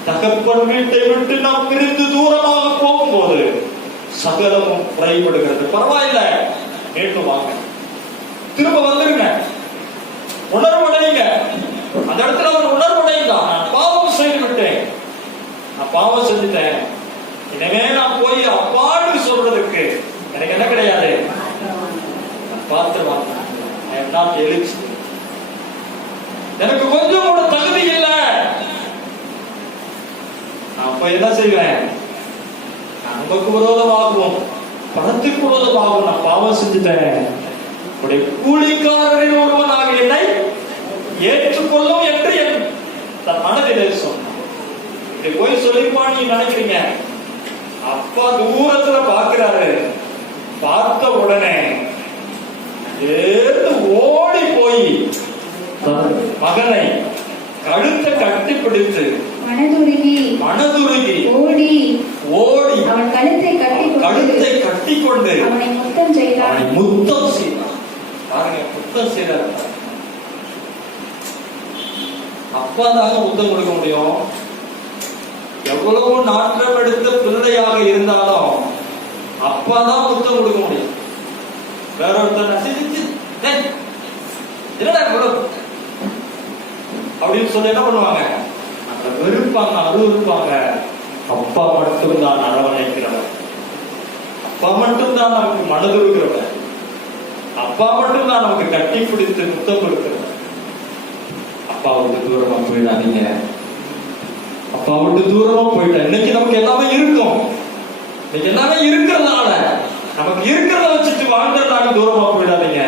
தகப்பன் வீட்டை விட்டு நாம் பிரிந்து தூரமாக போகும்போது சகலமும் குறைபடுகிறது. பரவாயில்ல, நேற்று வாங்க, திரும்ப வந்துருங்க, உணர்வடைங்க. அந்த இடத்துல அவர் உணர்வடைந்தான், நான் பாவம் செய்து விட்டேன், நான் பாவம் செஞ்சுட்டேன், எனவே நான் போய் அப்பான்னு சொல்றதுக்கு எனக்கு என்ன கிடையாது, பார்த்து எழுச்சி, எனக்கு கொஞ்சம் கூட தகுதி இல்லை. நான் போய் என்ன செய்வேன், நமக்கு விரோதமாகவும் பணத்துக்கு விரோதமாகவும் நான் பாவம் செஞ்சுட்டேன், உடைய கூலிக்காரரின் ஒருவனாக என்னை ஏற்றுக்கொள்ளும் என்று என் மனதிலே சொன்னான். இப்படி போய் சொல்லிப்பான்னு நீங்க நினைக்கிறீங்க. அப்பா தூரத்துல பாக்குறாரு, பார்த்த உடனே ஓடி போய் மகனை கழுத்தை கட்டி பிடித்து மனதுருகி ஓடி அவன் கழுத்தை கட்டி கொண்டு அவனை முத்தம் செய்தார். பாருங்க, முத்தம் செய்தார். அப்பா தாங்க முத்தம் கொடுக்க முடியும். எவ்வளவு நாற்றம் எடுத்த பிள்ளையாக இருந்தாலும் அப்பா தான் முத்தம் கொடுக்க முடியும். வேற ஒருத்தர் என்னடா அப்படின்னு சொல்லி என்ன பண்ணுவாங்க, வெறுப்பாங்க, அருவருப்பாங்க. அப்பா மட்டும்தான் அரவணைக்கிறவர், அப்பா மட்டும்தான் நமக்கு மனதுருகிறவர், அப்பா மட்டும்தான் நமக்கு கட்டி பிடித்து முத்தம் கொடுக்கிறவர். அப்பா விட்டு தூரமா போயிடாதீங்க. அப்பா விட்டு தூரமா போயிட்டா இன்னைக்கு நமக்கு எல்லாமே இருக்கும். இன்னைக்கு எல்லாமே இருக்கிறதுனால நமக்கு இருக்கிறத வச்சுட்டு வாழ்ந்ததுனால தூரமா போயிடாதீங்க.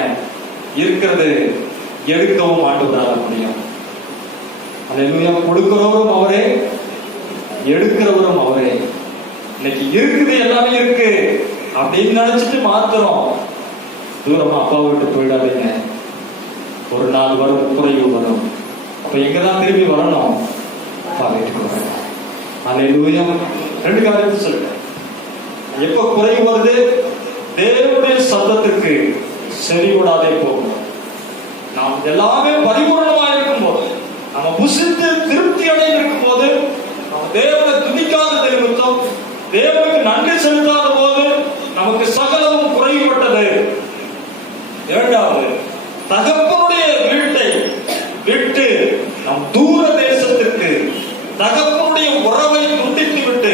இருக்கிறது எடுக்கவும் ஆண்டவரால முடியும். அல்லேலூயா. கொடுக்கிறவரும் அவரே, எடுக்கிறவரும் அவரே. இன்னைக்கு இருக்குது, எல்லாமே இருக்கு அப்படின்னு நினைச்சிட்டு மாத்திரம் தூரமா அப்பா விட்டு போயிடாதீங்க. ஒரு நாள் வரும், குறைவு வரும். அப்ப எங்கதான் திரும்பி வரணும், அப்பா வீட்டுக்கு வரணும். அல்லேலூயா. ரெண்டு காரியத்தை சொல்லுங்க. எப்ப குறைவு வருது, தேவனுடைய சத்தத்துக்கு செவி கொடாதே போகும். நாம் எல்லாமே பரிபூர்ணமா இருக்கும் போது, நம்ம புசித்து திருப்தி அடைந்திருக்கும் போது, நம்ம தேவனை துதிக்காத நிமித்தம், தேவனுக்கு நன்றி செலுத்தாத போது நமக்கு சகலமும் குறைவுபட்டது. இரண்டாவது, தகப்பனுடைய வீட்டை விட்டு நம் தூர தேசத்திற்கு தகப்பனுடைய உறவை துண்டித்து விட்டு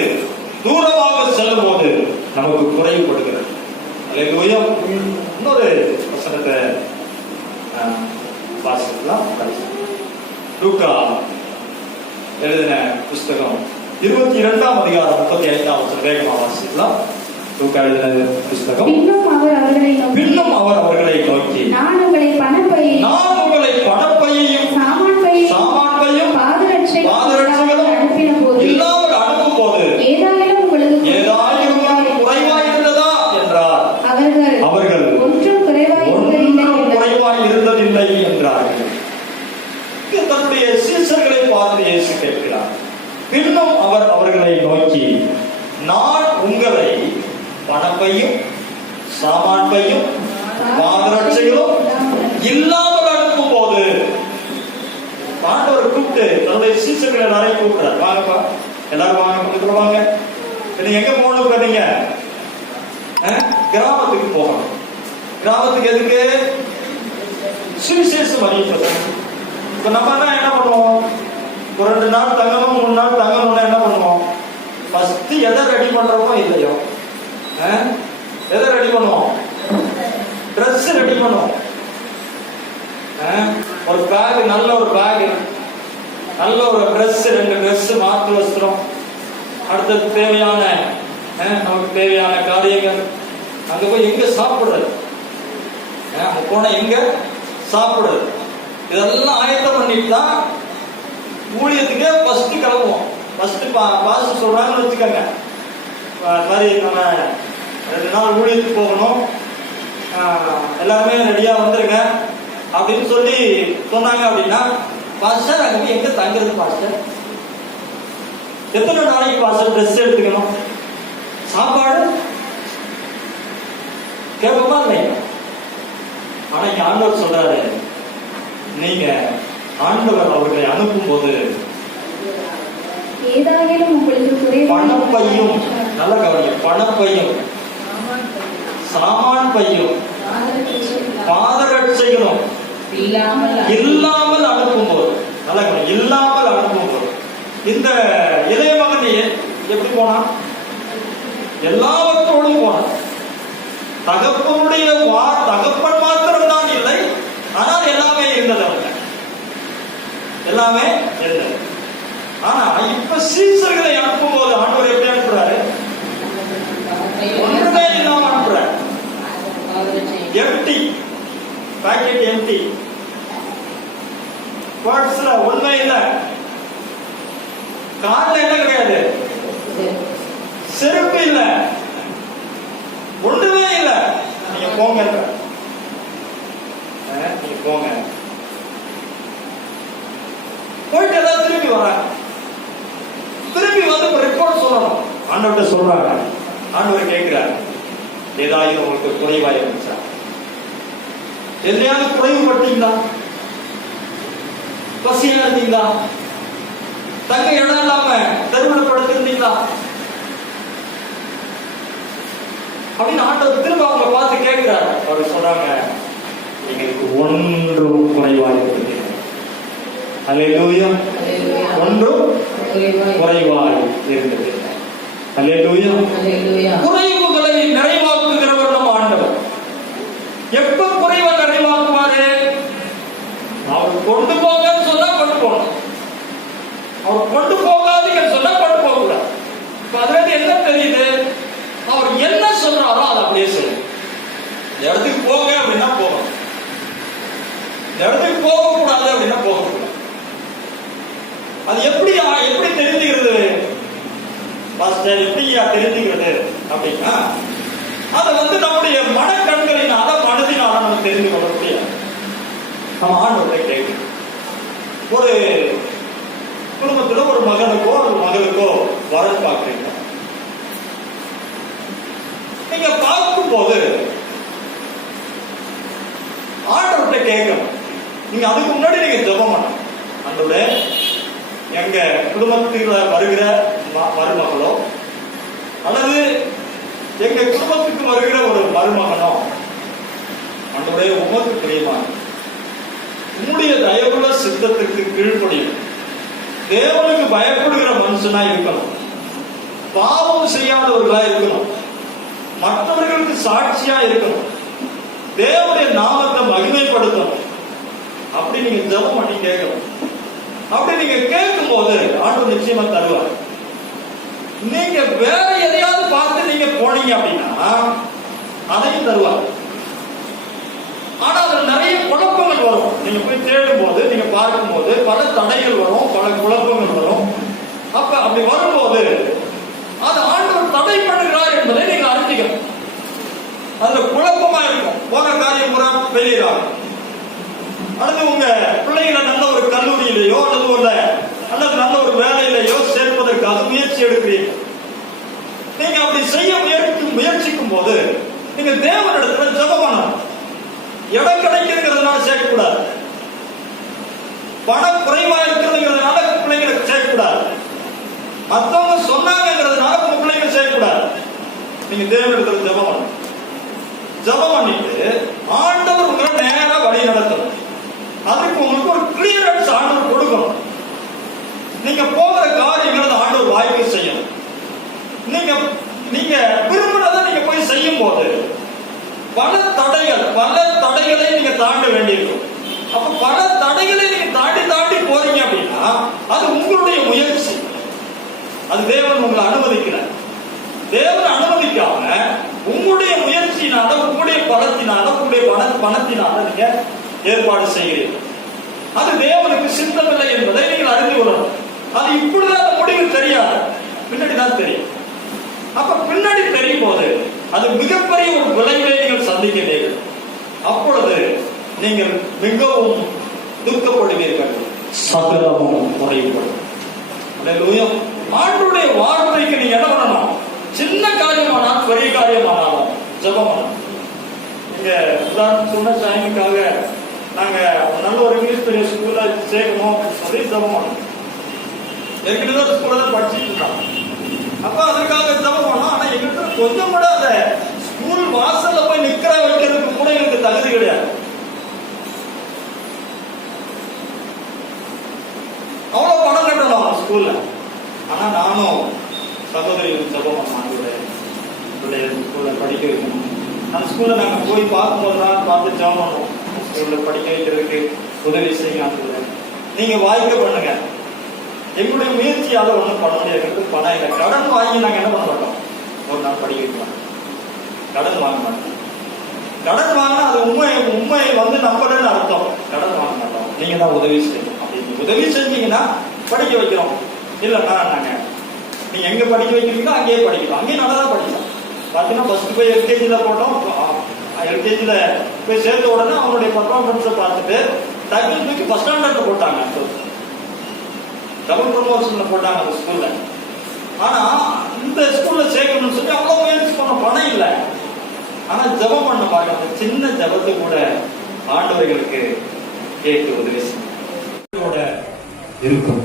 தூரமாக செல்லும் போது நமக்கு குறைவுபடுகிறது. அல்லேலூயா. இன்னொரு வசனத்தை வாசிக்கலாம். லூக்கா எழுதின புஸ்தகம் 22ஆம் அதிகாரம் 35ஆம் வசனம் வேகமா வாசிக்கலாம். லூக்கா எழுதின புஸ்தகம். பின்னும் அவர் அவர்களை நோக்கி, நான் உங்களை பணப்பையையும் சாமான்பையும் பாதரட்சைகளும் இல்லாமல் அனுப்பும் போது ஏதாயிலும் குறைவாய் இருந்ததா என்றார். அவர்கள் ஒன்றும் குறைவாய் இருந்ததில்லை என்றார்கள். தன்னுடைய சீசர்களை பார்த்து இயேசு கேட்கிறார். பின்னும் அவர் அவர்களை நோக்கி, நான் உங்களை பணப்பையும் சாமான்பையும் பாதரட்சைகளும் இல்லாமல் அனுப்பும் போது, ஆண்டவர் கூப்பிட்டு தன்னுடைய சீசர்களை எல்லாரையும் கூப்பிடுறார். வாங்கப்பா, எல்லாரும் வாங்க, பக்கத்துல வாங்க, நீங்க எங்க போகணும் பாத்தீங்க? கிராமத்துக்கு போகணும். கிராமத்துக்கு எதுக்கு? சுவிசேஷம் அறிவிப்பது. இப்ப நம்ம என்ன பண்ணுவோம்? ஒரு 2 நாள் தங்கணும், 3 நாள் தங்கணும்னா என்ன பண்ணுவோம்? ஃபர்ஸ்ட் எதை ரெடி பண்றோமோ இல்லையோ, எதை ரெடி பண்ணுவோம்? ட்ரெஸ் ரெடி பண்ணுவோம். ஒரு பேக், நல்ல ஒரு பேக், நல்ல ஒரு ட்ரெஸ், 2 ட்ரெஸ், மாற்று வஸ்திரம், அடுத்தது தேவையான நமக்கு தேவையான காரியங்கள். அங்க போய் எங்க சாப்பிடுறது? அங்க போனா எங்க சாப்பிடுறது? இதெல்லாம் ஆயத்தம் பண்ணிட்டு தான் ஊழியத்துக்கு ஃபர்ஸ்ட் கிளம்புவோம். ஃபர்ஸ்ட் பாஸ் சொல்றாங்கன்னு வச்சுக்கோங்க, மாதிரி நம்ம 2 நாள் ஊழியத்துக்கு போகணும், எல்லாருமே ரெடியா வந்துருங்க அப்படின்னு சொல்லி சொன்னாங்க. அப்படின்னா பாஸ்டர் அங்க போய் எங்க தங்குறது பாஸ்டர்? எத்தனை நாளைக்கு பாஸ்டர் ட்ரெஸ் எடுத்துக்கணும்? சாப்பாடு கேட்போமா இல்லையா? ஆனா இங்க ஆண்டவர் சொல்றாரு, நீங்க ஆண்டவர் அவர்களை அனுப்பும் போது ஏதாயிலும் உங்களுக்கு பணப்பையும், நல்ல கவனிங்க, பணப்பையும், சாமான் பையும், பாதரட்சைகளும் இல்லாமல் அனுப்பும் போது, நல்ல கவனிங்க, இல்லாமல் அனுப்பும் போது, இந்த இளைய மகன் எப்படி போனான்? எல்லாவற்றோடும் போனான். தகப்பனுடைய தகப்பன் மாத்திரம் தான் இல்லை, ஆனால் எல்லாமே இருந்தது. அவங்க எல்லாமே இருந்தது. ஆனா இப்ப சீசர்களை அனுப்பும் போது ஆண்டவர் எப்படி அனுப்புறாரு? ஒன்றுமே இல்லாம அனுப்புறாரு. எம்டி பாக்கெட், எம்டி பர்ஸ்ல ஒண்ணுமே இல்ல. கால்ல என்ன கிடையாது, செருப்பு இல்ல, ஒன்றுமே இல்ல. நீங்க போங்க, நீங்க போங்க. போயிட்டு ஏதாவது திரும்பி வர, திரும்பி வந்து ரிப்போர்ட் சொல்லணும். ஆண்டவர்கிட்ட சொல்றாங்க. ஆண்டவர் கேட்கிறார், ஏதாவது உங்களுக்கு குறைவா இருந்துச்சா? எதையாவது குறைவுபட்டீங்களா? பசியா இருந்தீங்களா? தங்க இடம் இல்லாம தெருவில் படுத்திருந்தீங்களா? அப்படின்னு ஆண்டவர் திரும்ப அவங்க பார்த்து கேட்கிறார். அவர் சொல்றாங்க, எங்களுக்கு ஒன்றும் குறைவாக இருக்குது. அல்லேலூயா. ஒன்றும் குறைவாக இருந்தது. அல்லேலூயா. குறைவுகளை நிறைவாக்குகிறவர் நம்ம ஆண்டவர். எப்ப குறைவை நிறைவாக்குவாரு? அவர் கொண்டு போங்கன்னு சொன்னா கொண்டு போகணும், அவர் கொண்டு போகாதீங்கன்னு சொன்னா கொண்டு போக கூடாது. அதுல என்ன தெரியுது? அவர் என்ன சொல்றாரோ அதை அப்படியே செய்யும். இந்த இடத்துக்கு போங்க அப்படின்னா போகணும், இந்த இடத்துக்கு போக கூடாது அப்படின்னா போகக்கூடாது. அது எப்படி தெரிஞ்சுக்கிறது பாஸ்டர்? எப்படி தெரிஞ்சுக்கிறது அப்படின்னா, அதை நம்முடைய மனக்கண்களினால, மனதினால நம்ம தெரிந்து கொள்ள முடியாது. நம்ம ஆண்டவரை கேட்கணும். ஒரு குடும்பத்துல ஒரு மகனுக்கோ ஒரு மகளுக்கோ வரன் பார்க்குறீங்க. நீங்க பார்க்கும் போது ஆண்டவர்கிட்ட கேட்கணும். நீங்க அதுக்கு முன்னாடி நீங்க ஜெபம் பண்ணணும். ஆண்டவரே, எங்க குடும்பத்தில் வருகிற மருமகளோ அல்லது எங்க குடும்பத்துக்கு வருகிற ஒரு மருமகனோ, ஆண்டவரே உமக்கு பிரியமான உம்முடைய தயவுள்ள சித்தத்துக்கு கீழ்ப்படியும், தேவனுக்கு பயப்படுகிற மனுஷனா இருக்கணும், பாவம் செய்யாதவர்களா இருக்கணும், மற்றவர்களுக்கு சாட்சியா இருக்கணும், தேவனுடைய நாமத்தை மகிமைப்படுத்தணும். அப்படி நீங்க ஜெபம் பண்ணி கேட்கணும். அப்படி நீங்க கேட்கும் போது ஆண்டவர் நிச்சயமா தருவார். நீங்க வேற எதையாவது பார்த்து நீங்க போனீங்க அப்படின்னா அதையும் தருவார். ஆனா அதுல நிறைய குழப்பங்கள் வரும். நீங்க போய் தேடும் போது, நீங்க பார்க்கும் போது பல தடைகள் வரும், பல குழப்பங்கள் வரும். அப்ப அப்படி வரும்போது அது ஆண்டவர் தடை பண்ணுகிறார் என்பதை நீங்க அறிஞ்சிக்கணும். அதுல குழப்பமா இருக்கும். போன காரியம் பூரா வெளியிடாது. அடுத்து உங்க பிள்ளைகளை நல்ல ஒரு கல்லூரியிலேயோ அல்லது நல்ல ஒரு வேலையிலேயோ சேர்ப்பதற்காக முயற்சி எடுக்கிறீர்கள். நீங்க அப்படி செய்ய முயற்சிக்கும் போது நீங்க தேவனிடத்துல ஜெபம் பண்ணணும். இடம் கிடைக்கிறதுனால சேர்க்கக்கூடாது, பணம் குறைவா இருக்கிறதுங்கிறதுனால பிள்ளைங்களை சேர்க்கக்கூடாது, மற்றவங்க சொன்னாங்கிறதுனால உங்க பிள்ளைங்க சேர்க்கக்கூடாது. நீங்க தேவனிடத்துல ஜெபம் பண்ணணும். ஜெபம் பண்ணிட்டு ஆண்டவர் உங்களை நேரா வழி நடத்தணும். அதுக்கு உங்களுக்கு ஒரு கிளியரன்ஸ் ஆண்டவர் கொடுக்கணும். நீங்க போகிற காரியங்களை ஆண்டவர் வாய்ப்பு செய்யணும். நீங்க விரும்பினதை நீங்க போய் செய்யும் போது பல தடைகளை நீங்க தாண்ட வேண்டியிருக்கும். அப்ப பல தடைகளை நீங்க தாண்டி போறீங்க அப்படின்னா அது உங்களுடைய முயற்சி. அது தேவன் உங்களை அனுமதிக்கல. தேவன் அனுமதிக்காம உங்களுடைய முயற்சியினால, உங்களுடைய பலத்தினால, உங்களுடைய பணத்தினால நீங்க ஏற்பாடு செய்கிறீர்கள். அது தேவனுக்கு சித்தமில்லை என்பதை நீங்கள் அறிந்து கொள்ளணும். அது இப்படிதான் முடிவு தெரியாது, பின்னாடிதான் தெரியும். அப்ப பின்னாடி தெரியும் போது அது மிகப்பெரிய ஒரு விளைவை நீங்கள் சந்திக்கிறீர்கள். அப்பொழுது நீங்கள் மிகவும் துக்கப்படுவீர்கள், சகலமும் குறைவுபடும். ஆண்டவருடைய வார்த்தைக்கு நீங்க என்ன பண்ணணும்? சின்ன காரியமானாலும் பெரிய காரியமானாலும் ஜெபம் பண்ணணும். நீங்க உதாரணம் சொன்ன டைமுக்காக நாங்க நல்ல ஒரு இங்கிலீஷ் பெரிய ஸ்கூல்ல சேர்க்கணும் சொல்லி ஜெபம் பண்ணணும். ஏற்கனவே ஒரு ஸ்கூல்ல தான் படிச்சுட்டு இருந்தாங்க. அப்ப அதற்காக ஜெபம் பண்ணோம். ஆனா எங்கிட்ட கொஞ்சம் கூட அந்த ஸ்கூல் வாசல்ல போய் நிக்கிற வைக்கிறதுக்கு கூட எனக்கு தகுதி கிடையாது. அவ்வளவு பணம் கட்டணும் ஸ்கூல்ல. ஆனா நானும் சகோதரிகள் ஜெபம் பண்ணேன், ஸ்கூல்ல படிக்க வைக்கணும். அந்த ஸ்கூல்ல நாங்க போய் பார்க்கும்போதுதான் பார்த்து ஜெபம் பண்ணுவோம். ஸ்கூல்ல படிக்க வைக்கிறதுக்கு உதவி செய்யணும். நீங்க வாய்க்க பண்ணுங்க. எங்களுடைய முயற்சியால ஒண்ணும் பண்ண முடியாது. பணம் இல்லை. கடன் வாங்கி நாங்க என்ன பண்ண மாட்டோம்? ஒரு நாள் படிக்க வைக்கலாம். கடன் வாங்க மாட்டோம். கடன் வாங்கினா அது உண்மை வந்து நம்பலன்னு அர்த்தம். கடன் வாங்க மாட்டோம். நீங்க தான் உதவி செய்யணும். அப்படி உதவி செஞ்சீங்கன்னா படிக்க வைக்கிறோம். இல்லைன்னா நாங்க நீங்க எங்க படிக்க வைக்கிறீங்களோ அங்கேயே படிக்கலாம். அங்கேயும் நல்லா தான் படிக்கலாம். பார்த்தீங்கன்னா ஃபர்ஸ்ட் போய் எல்கேஜில போட்டோம். எல்கேஜில போய் சேர்த்த உடனே அவனுடைய பர்ஃபார்மன்ஸை பார்த்துட்டு டக்குனு தூக்கி ஃபர்ஸ்ட் ஸ்டாண்டர்ட்ல போட்டாங்க. டபுள் ப்ரமோஷன்ல போட்டாங்க அந்த ஸ்கூல்ல. ஆனா இந்த ஸ்கூல்ல சேர்க்கணும்னு சொல்லி அவ்வளவு முயற்சி பண்ண பணம் இல்லை. ஆனா ஜெபம் பண்ண பாருங்க, அந்த சின்ன ஜெபத்தை கூட ஆண்டவர்களுக்கு கேட்டு உதவி இருக்கும்.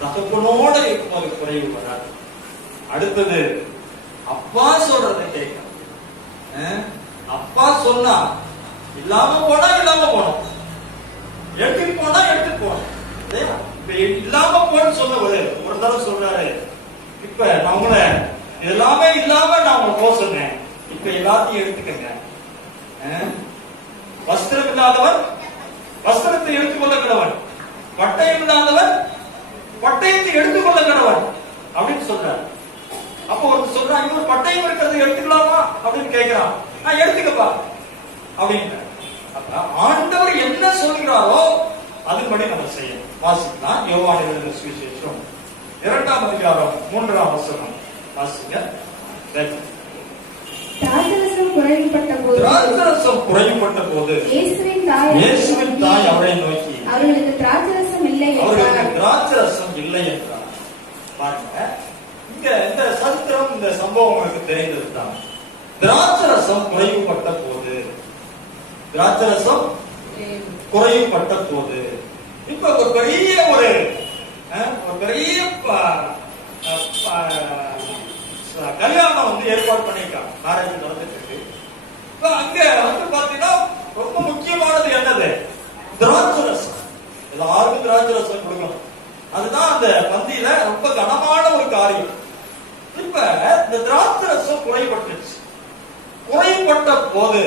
தகப்பனோட இருக்கும் அது குறைவு வராது. அடுத்தது அப்பா சொல்றதை கேட்கணும். அப்பா சொன்னா இல்லாம போனா இல்லாம போனோம், எடுத்துட்டு போனா எடுத்துட்டு போனோம். இல்லாம போன்னு சொல்ல ஒரு தடவை சொல்றாரு, இப்ப நான் உங்களை எல்லாமே இல்லாம நான் உங்களை போக சொன்னேன், இப்ப எல்லாத்தையும் எடுத்துக்கங்க. வஸ்திரம் இல்லாதவன் வஸ்திரத்தை எடுத்துக்கொள்ள கடவன், பட்டயம் இல்லாதவன் பட்டயத்தை எடுத்துக்கொள்ள கடவன் அப்படின்னு சொல்றாரு. அப்போ ஒரு சொல்றான், இன்னொரு பட்டயம் இருக்கிறது எடுத்துக்கலாமா அப்படின்னு கேட்கிறான். நான் எடுத்துக்கப்பா அப்படின்னு. ஆண்டவர் என்ன சொல்கிறாரோ அதுபடி நம்ம செய்யணும். வாசிக்கலாம். யோவான் எழுதின சுவிசேஷம் 2ஆம் அதிகாரம் 3ஆம் வசனம் வாசிங்க. திராட்சரசம் குறைவுபட்ட போது இயேசுவின் தாய் அவரை நோக்கி அவர்களுக்கு திராட்சரசம் இல்லை என்றார். பாருங்க, இங்க இந்த சரித்திரம், இந்த சம்பவம் உங்களுக்கு தெரிந்ததுதான். திராட்சரசம் குறைவுபட்ட போது, திராட்சரசம் குறைவுபட்ட போது, இப்ப ஒரு பெரிய கல்யாணம் வந்து ஏற்பாடு பண்ணிருக்காங்க. மேரேஜ் நடந்துட்டு இருக்கு. அங்க வந்து பாத்தீங்கன்னா ரொம்ப முக்கியமானது என்னது? திராட்சரசம். எல்லாருக்கும் திராட்சரசம் கொடுக்கணும். அதுதான் அந்த பந்தியில ரொம்ப கனமான ஒரு காரியம். இப்ப இந்த திராட்சரசம் குறைபட்டுச்சு. குறைபட்ட போது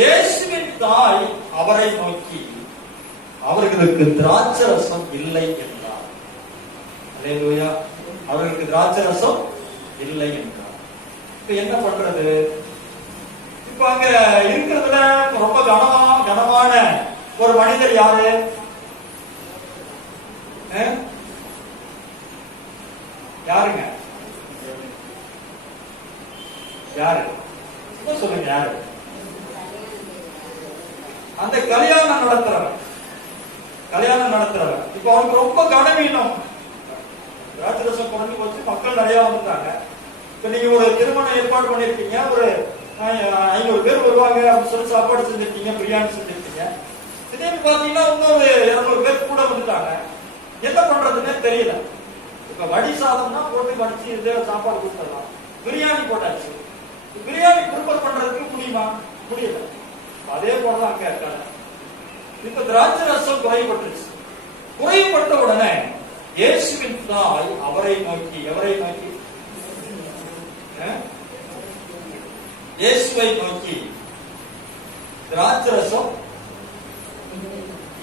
இயேசுவின் தாய் அவரை நோக்கி அவர்களுக்கு திராட்சரசம் இல்லை என்றார். அல்லேலூயா. அவர்களுக்கு திராட்சரசம் இல்லை என்றார். இப்ப என்ன பண்றது? இப்ப அங்க இருக்கிறதுல ரொம்ப கனமான ஒரு மனிதர் யாரு? யாருங்க? யாரு சொல்லுங்க? யாரு? அந்த கல்யாணம் நடத்துறவன். இப்ப அவனுக்கு ரொம்ப கனவீனம். திராட்சரசம் குறைஞ்சு போச்சு, மக்கள் நிறைய வந்துட்டாங்க. இப்ப நீங்க ஒரு திருமணம் ஏற்பாடு பண்ணிருக்கீங்க, ஒரு 500 பேர் வருவாங்க அப்படின்னு சொல்லி சாப்பாடு செஞ்சிருக்கீங்க, பிரியாணி செஞ்சிருக்கீங்க. திடீர்னு பாத்தீங்கன்னா இன்னொரு 200 பேர் கூட வந்துட்டாங்க. என்ன பண்றதுன்னே தெரியல. இப்ப வடி சாதம்னா போட்டு வடிச்சு இதே சாப்பாடு கொடுத்துடலாம். பிரியாணி போட்டாச்சு. பிரியாணி ப்ரிப்பேர் பண்றதுக்கு முடியுமா? முடியல. அதே போலதான் அங்க இருக்காங்க. இப்ப திராட்சை ரசம் குறைபட்டுருச்சு. குறைபட்ட உடனே இயேசுவின் தாய் அவரை நோக்கி, எவரை நோக்கி? இயேசுவை நோக்கி, திராட்சை ரசம்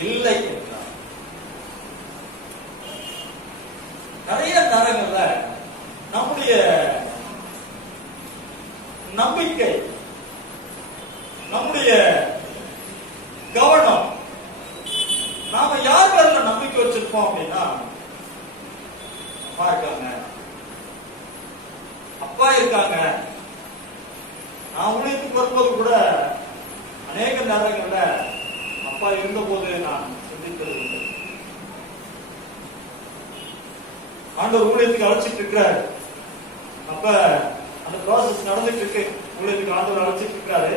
இல்லை என்றார். நிறைய நேரங்கள்ல நம்முடைய நம்பிக்கை, நம்முடைய கவனம், நாம யார் பேர்ல நம்பிக்கை வச்சிருப்போம் அப்படின்னா, அம்மா இருக்காங்க, அப்பா இருக்காங்க. நான் ஊழியத்துக்கு வரும்போது கூட அநேக நேரங்கள்ல அப்பா இருந்த போது நான் சிந்தித்தது உண்டு. ஆண்டவர் ஊழியத்துக்கு அழைச்சிட்டு இருக்கிறாரு. அப்ப அந்த ப்ராசஸ் நடந்துட்டு இருக்கு. ஊழியத்துக்கு ஆண்டவர் அழைச்சிட்டு இருக்காரு.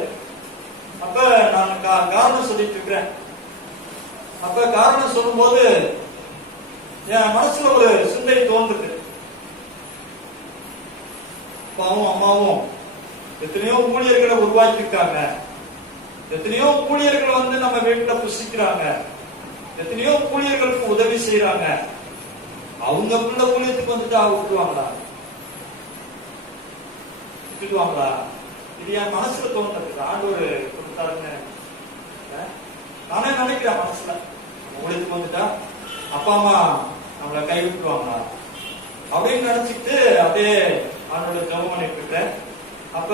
அப்ப நான் காரணம் சொல்லிட்டு இருக்கிறேன். அப்ப காரணம் சொல்லும் போது என் மனசுல ஒரு சிந்தை தோன்றுது. அப்பாவும் அம்மாவும் எத்தனையோ ஊழியர்களை உருவாக்கி இருக்காங்க. எத்தனையோ ஊழியர்கள் வந்து நம்ம வீட்டுல புசிக்கிறாங்க. எத்தனையோ ஊழியர்களுக்கு உதவி செய்யறாங்க. அவங்க பிள்ளை ஊழியத்துக்கு வந்துட்டு விட்டுருவாங்களா? விட்டுடுவாங்களா? இது என் மனசுல தோன்றது. ஆண்டவர் கொடுத்தாருன்னு நானே நினைக்கிறேன் மனசுல. ஊழியத்துக்கு வந்துட்டா அப்பா அம்மா நம்மளை கை விட்டுருவாங்களா அப்படின்னு நினைச்சிட்டு அப்படியே ஆண்டோட ஜெபம் பண்ணிட்டு இருக்கேன். அப்ப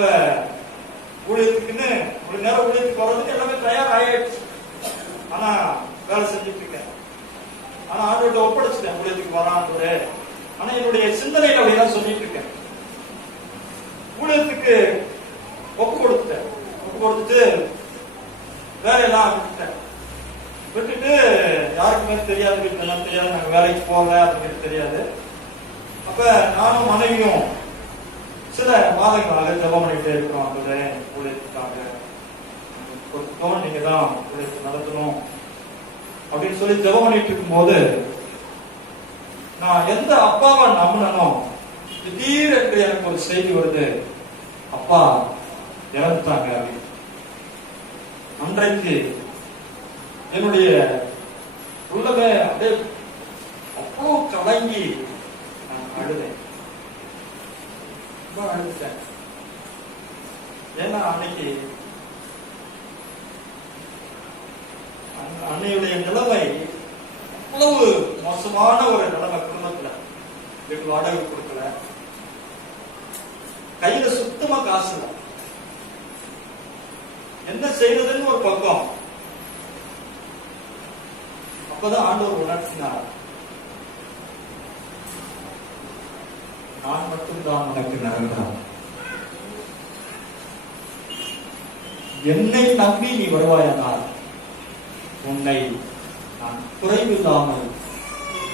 ஊழியத்துக்குன்னு ஒரு நேரம் ஊழியத்துக்கு வர்றதுக்கு எல்லாமே தயார் ஆயிடுச்சு. ஆனா வேலை செஞ்சுட்டு இருக்கேன். ஆனா ஆண்டோட ஒப்படைச்சிட்டேன், ஊழியத்துக்கு வரான்னு. ஆனா என்னுடைய சிந்தனையில அப்படிதான் சொல்லிட்டு இருக்கேன். ஊழியத்துக்கு ஒப்பு கொடுத்துட்டேன். ஒப்பு கொடுத்துட்டு வேலையெல்லாம் விட்டுட்டு யாருக்குமே தெரியாது, வீட்டுல எல்லாம் தெரியாது, நாங்க வேலைக்கு போகல அப்படின்னு தெரியாது. அப்ப நானும் மனைவியும் சில மாதங்களாக ஜெபம் பண்ணிட்டே இருக்கிறோம். ஊழியத்துக்காக கொடுத்தோம், நீங்க தான் ஊழியத்தை நடத்தணும் அப்படின்னு சொல்லி ஜெபம் பண்ணிட்டு இருக்கும் போது நான் எந்த அப்பாவை நம்பினோ திடீரென்று எனக்கு ஒரு செய்தி வருது, அப்பா இறந்துட்டாங்க அப்படின்னு. அன்றைக்கு என்னுடைய உள்ளமே அப்படியே அவ்வளோ கலங்கி நான் அழுதேன். ரொம்ப அழுதுட்டேன். ஏன்னா அன்னைக்கு அன்னையுடைய நிலைமை அவ்வளவு மோசமான ஒரு நிலைமை. குடும்பத்துல வீட்டு வாடகை கொடுக்கல, கையில சுத்தமா காசு இல்லை, என்ன செய்யறதுன்னு ஒரு பக்கம். அப்பதான் ஆண்டவர் உணர்த்தினார், நான் மட்டும்தான் உனக்கு நகர்ந்தான், என்னை நம்பி நீ வருவாயானால் உன்னை நான் குறைவில்லாமல்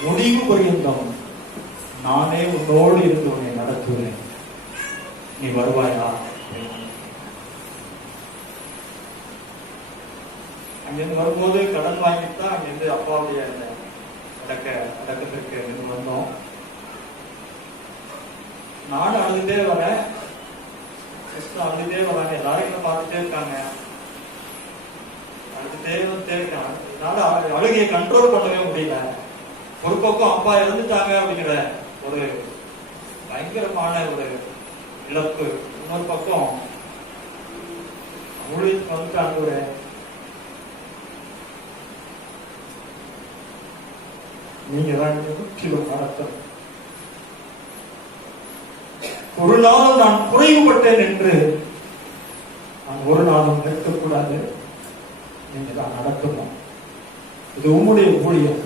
முடிவு பரியந்தம் நானே உன்னோடு இருந்து உன்னை நடத்துவேன், நீ வருவாயா? அங்கிருந்து வரும்போது கடன் வாங்கிட்டு தான் அங்கிருந்து அப்பாவுடைய அடக்கத்திற்கு அங்கிருந்து வந்தோம். நானும் அழுதுட்டே வரேன், அழுதுட்டே வராங்க, எல்லாரும் என்ன பார்த்துட்டே இருக்காங்க, அழுதுட்டே இருக்காங்க. என்னால அழுகையை கண்ட்ரோல் பண்ணவே முடியல. ஒரு பக்கம் அப்பா இறந்துட்டாங்க அப்படிங்கிற ஒரு பயங்கரமான ஒரு இழப்பு, இன்னொரு பக்கம் ஊழியத்துக்கு வந்துட்டு ஆண்டவரே நீங்க தான் முற்றிலும் நடத்தணும், ஒரு நாளும் நான் குறைவுபட்டேன் என்று நான் ஒரு நாளும் நிற்கக்கூடாது, நீங்க தான் நடத்தணும், இது உம்முடைய ஊழியம்,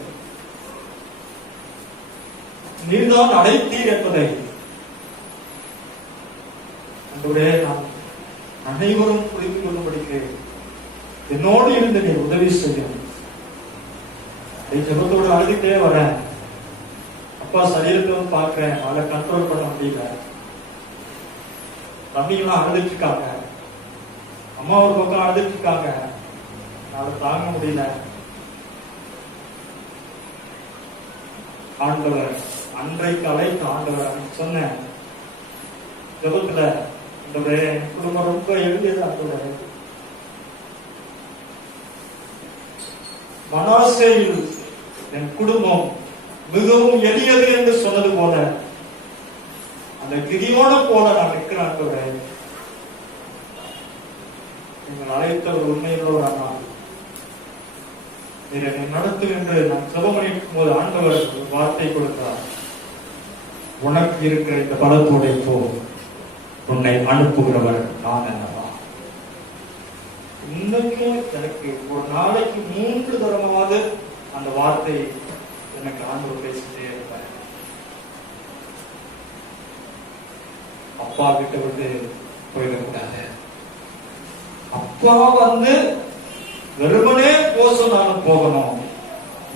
நீர்தான் அடைத்தீர் என்பதை ஆண்டவரே நாம் அனைவரும் புரிந்து கொள்ளும்படிக்கு என்னோடு இருந்து நீ உதவி செய்யணும். ஜெபத்தோடு அழுதுட்டே வரேன். அப்பா சரீரத்தை பார்க்கிறேன், அதை கண்ட்ரோல் பண்ண முடியல. தம்பிங்கெல்லாம் அழுதுட்டு இருக்காங்க, அம்மா ஒரு பக்கம் அழுதுட்டு இருக்காங்க, அதை தாங்க முடியல. ஆண்டவர் அன்றைக்கு அழைத்த ஆண்டவர் சொன்னேன், ஜபத்துல இந்த குடும்பம் ரொம்ப எளியதான். மனாசேயில் என் குடும்பம் மிகவும் எளியது என்று சொன்னது போல அந்த கிரியோட போல நான் நிற்கிறேன். நீங்கள் அழைத்த ஒரு உண்மையிலோ அண்ணா நீர் என்னை நடத்தும் என்று நான் ஜெபமணிக்கும் போது ஆண்டவர் ஒரு வார்த்தை கொடுத்தார். உனக்கு இருக்கிற இந்த பலத்தோட போ, உன்னை அனுப்புகிறவர் நான் என்னவா. இன்னைக்கும் எனக்கு ஒரு நாளைக்கு 3 தடவையாவது அந்த வார்த்தை எனக்கு ஆண்டவர் பேசிட்டே இருப்பார். அப்பா கிட்ட விட்டு போயிடக்கூடாது. அப்பா வெறுமனே போக சொன்னாலும் போகணும்,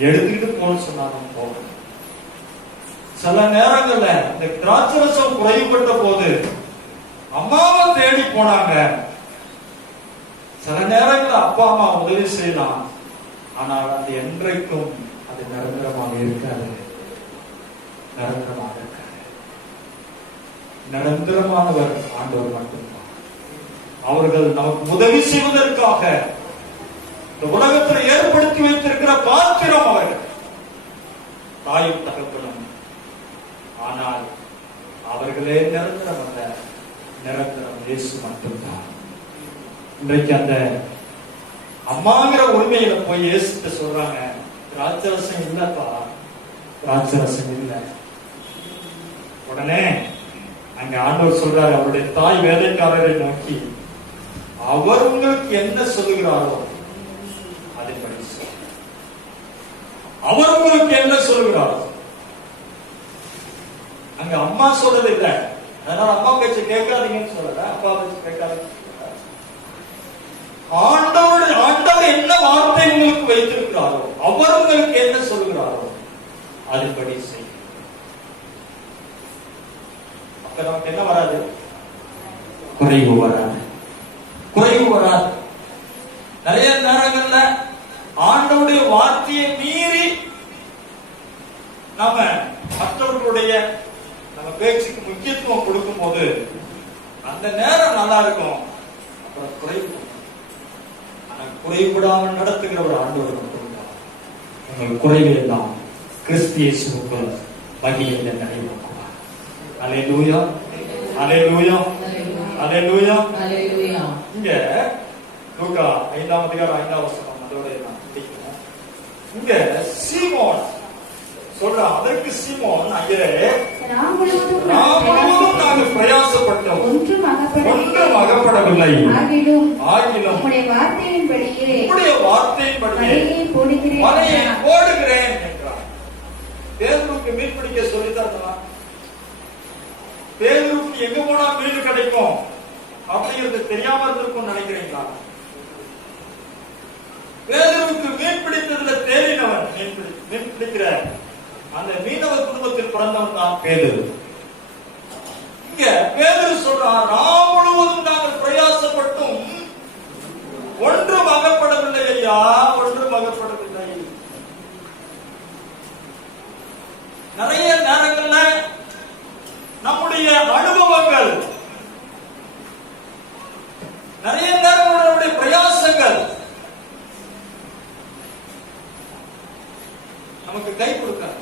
எடுத்துக்கிட்டு போக சொன்னாலும் போகணும். சில நேரங்கள்ல இந்த திராட்சரசம் குறைவுபட்ட போது அம்மாவை தேடி போனாங்க. சில நேரங்கள் அப்பா அம்மா உதவி செய்யலாம், ஆனால் அது என்றைக்கும் அது நிரந்தரமாக இருக்காது. நிரந்தரமாக இருக்காது. நிரந்தரமானவர் ஆண்டவர் மட்டும்தான். அவர்கள் நமக்கு உதவி செய்வதற்காக இந்த உலகத்தில் ஏற்படுத்தி வைத்திருக்கிற பாத்திரம் அவர்கள் தாயும் தகப்பனும். ஆனால் அவர்களே நிரந்தரம் அல்ல, நிரந்தரம் இயேசு மட்டும்தான். இன்றைக்கு அந்த அம்மாங்கிற உரிமையில போய் இயேசுட்ட சொல்றாங்க, திராட்சரசம் இல்லப்பா, திராட்சரசம் இல்லை. உடனே அங்க ஆண்டவர் சொல்றாரு, அவருடைய தாய் வேலைக்காரரை நோக்கி அவர் உங்களுக்கு என்ன சொல்லுகிறாரோ அதன்படி அவர் உங்களுக்கு என்ன சொல்லுகிறாரோ. அங்க அம்மா சொல்றது இல்லை, அதனால அம்மா பேச்சு கேட்காதீங்கன்னு சொல்லல, அப்பா பேச்சு கேட்காதீங்க. ஆண்டவர் என்ன வார்த்தை உங்களுக்கு வைத்திருக்கிறாரோ, அவர் உங்களுக்கு என்ன சொல்லுகிறாரோ அதன்படி செய்யும். அப்ப நமக்கு என்ன வராது? குறைவு வராது. குறைவு வராது. நிறைய நேரங்கள்ல ஆண்டவருடைய வார்த்தையை மீறி நாம மற்றவர்களுடைய நம்ம பேச்சுக்கு முக்கியத்துவம் கொடுக்கும் போது அந்த நேரம் நல்லா இருக்கும். அப்புறம் குறைவு, குறைவிடாமல் நடத்துகிற ஒரு ஆண்டவர் மட்டும்தான். உங்கள் குறைவை எல்லாம் கிறிஸ்து இயேசுவுக்கு மகிமையை நடைபெறுவார். அல்லேலூயா, அல்லேலூயா, அல்லேலூயா, அல்லேலூயா. இங்க லூக்கா 5ஆம் அதிகாரம் 5ஆம் வசனம் அதோட நான் முடிக்கிறேன். இங்க சீமோன் சொல்றான், அதற்கு சீமோன், ஐயரே நாம் முழுவதும் நாங்கள் பிரயாசப்பட்டோம், ஒன்றும் அகப்படவில்லை, ஆகிலும் உம்முடைய வார்த்தையின்படியே மலையை போடுகிறேன் என்றார். பேதுருக்கு மீன் பிடிக்க சொல்லித்தாருனா, பேதுருக்கு எங்க போனா மீன் கிடைக்கும் அப்படிங்கிறது தெரியாம இருந்திருக்கும் நினைக்கிறீங்களா? பேதுருக்கு மீன் பிடித்ததுல தேறினவன், மீன் பிடிக்கிற அந்த மீனவ குடும்பத்தில் பிறந்தவன் தான் பேதுரு. இங்க பேதுரு சொல்றான், நாம் முழுவதும் நாங்கள் பிரயாசப்பட்டும் ஒன்றும் அகப்படவில்லை ஐயா, ஒன்றும் அகப்படவில்லை. நிறைய நேரங்கள்ல நம்முடைய அனுபவங்கள், நிறைய நேரங்களுடைய பிரயாசங்கள் நமக்கு கை கொடுக்காது.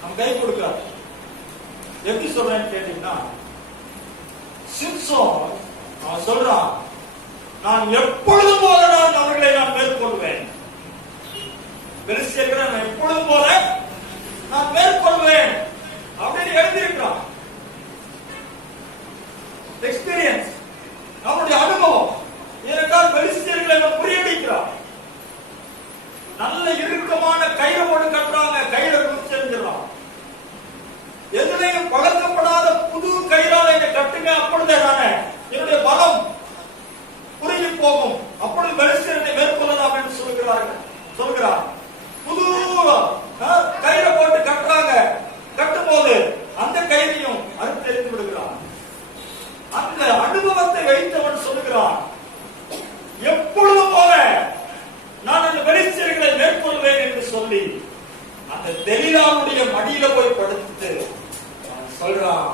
நம்ம கை கொடுக்காது. எப்படி சொல்றேன்னு கேட்டீங்கன்னா, சிம்சோன் அவன் சொல்றான், நான் எப்பொழுதும் போல நான் அவர்களை நான் மேற்கொள்வேன். பெலிஸ்தியர்களை நான் எப்பொழுதும் போல நான் மேற்கொள்வேன் அப்படின்னு எழுதியிருக்கிறான். எக்ஸ்பீரியன்ஸ், நம்முடைய அனுபவம். ஏனென்றால் பெலிஸ்தியர்களை அவன் முறியடிக்கிறான். நல்ல இறுக்கமான கயிறு போட்டு கட்டுறாங்க, கயிறை குடிச்சிருக்கிறான். எதுலையும் பழக்கப்படாத புது கயிறால என்னை கட்டுங்க, அப்பொழுதே நானே என்னுடைய பலம் குறுகி போகும், அப்பொழுது பெலிஸ்தியரை மேற்கொள்ளலாம் என்று சொல்கிறார். புது கயிறை போட்டு கட்டுறாங்க. கட்டும் போது அந்த கயிறையும் அறுத்தெறிந்து விடுகிறான். அந்த அனுபவத்தை வைத்தவன் சொல்லுகிறான், எப்பொழுதும் போல நான் அந்த பெலிஸ்தியர்களை மேற்கொள்வேன் என்று சொல்லி அந்த தெலீலாவுடைய மடியில போய் படுத்து சொல்றான்,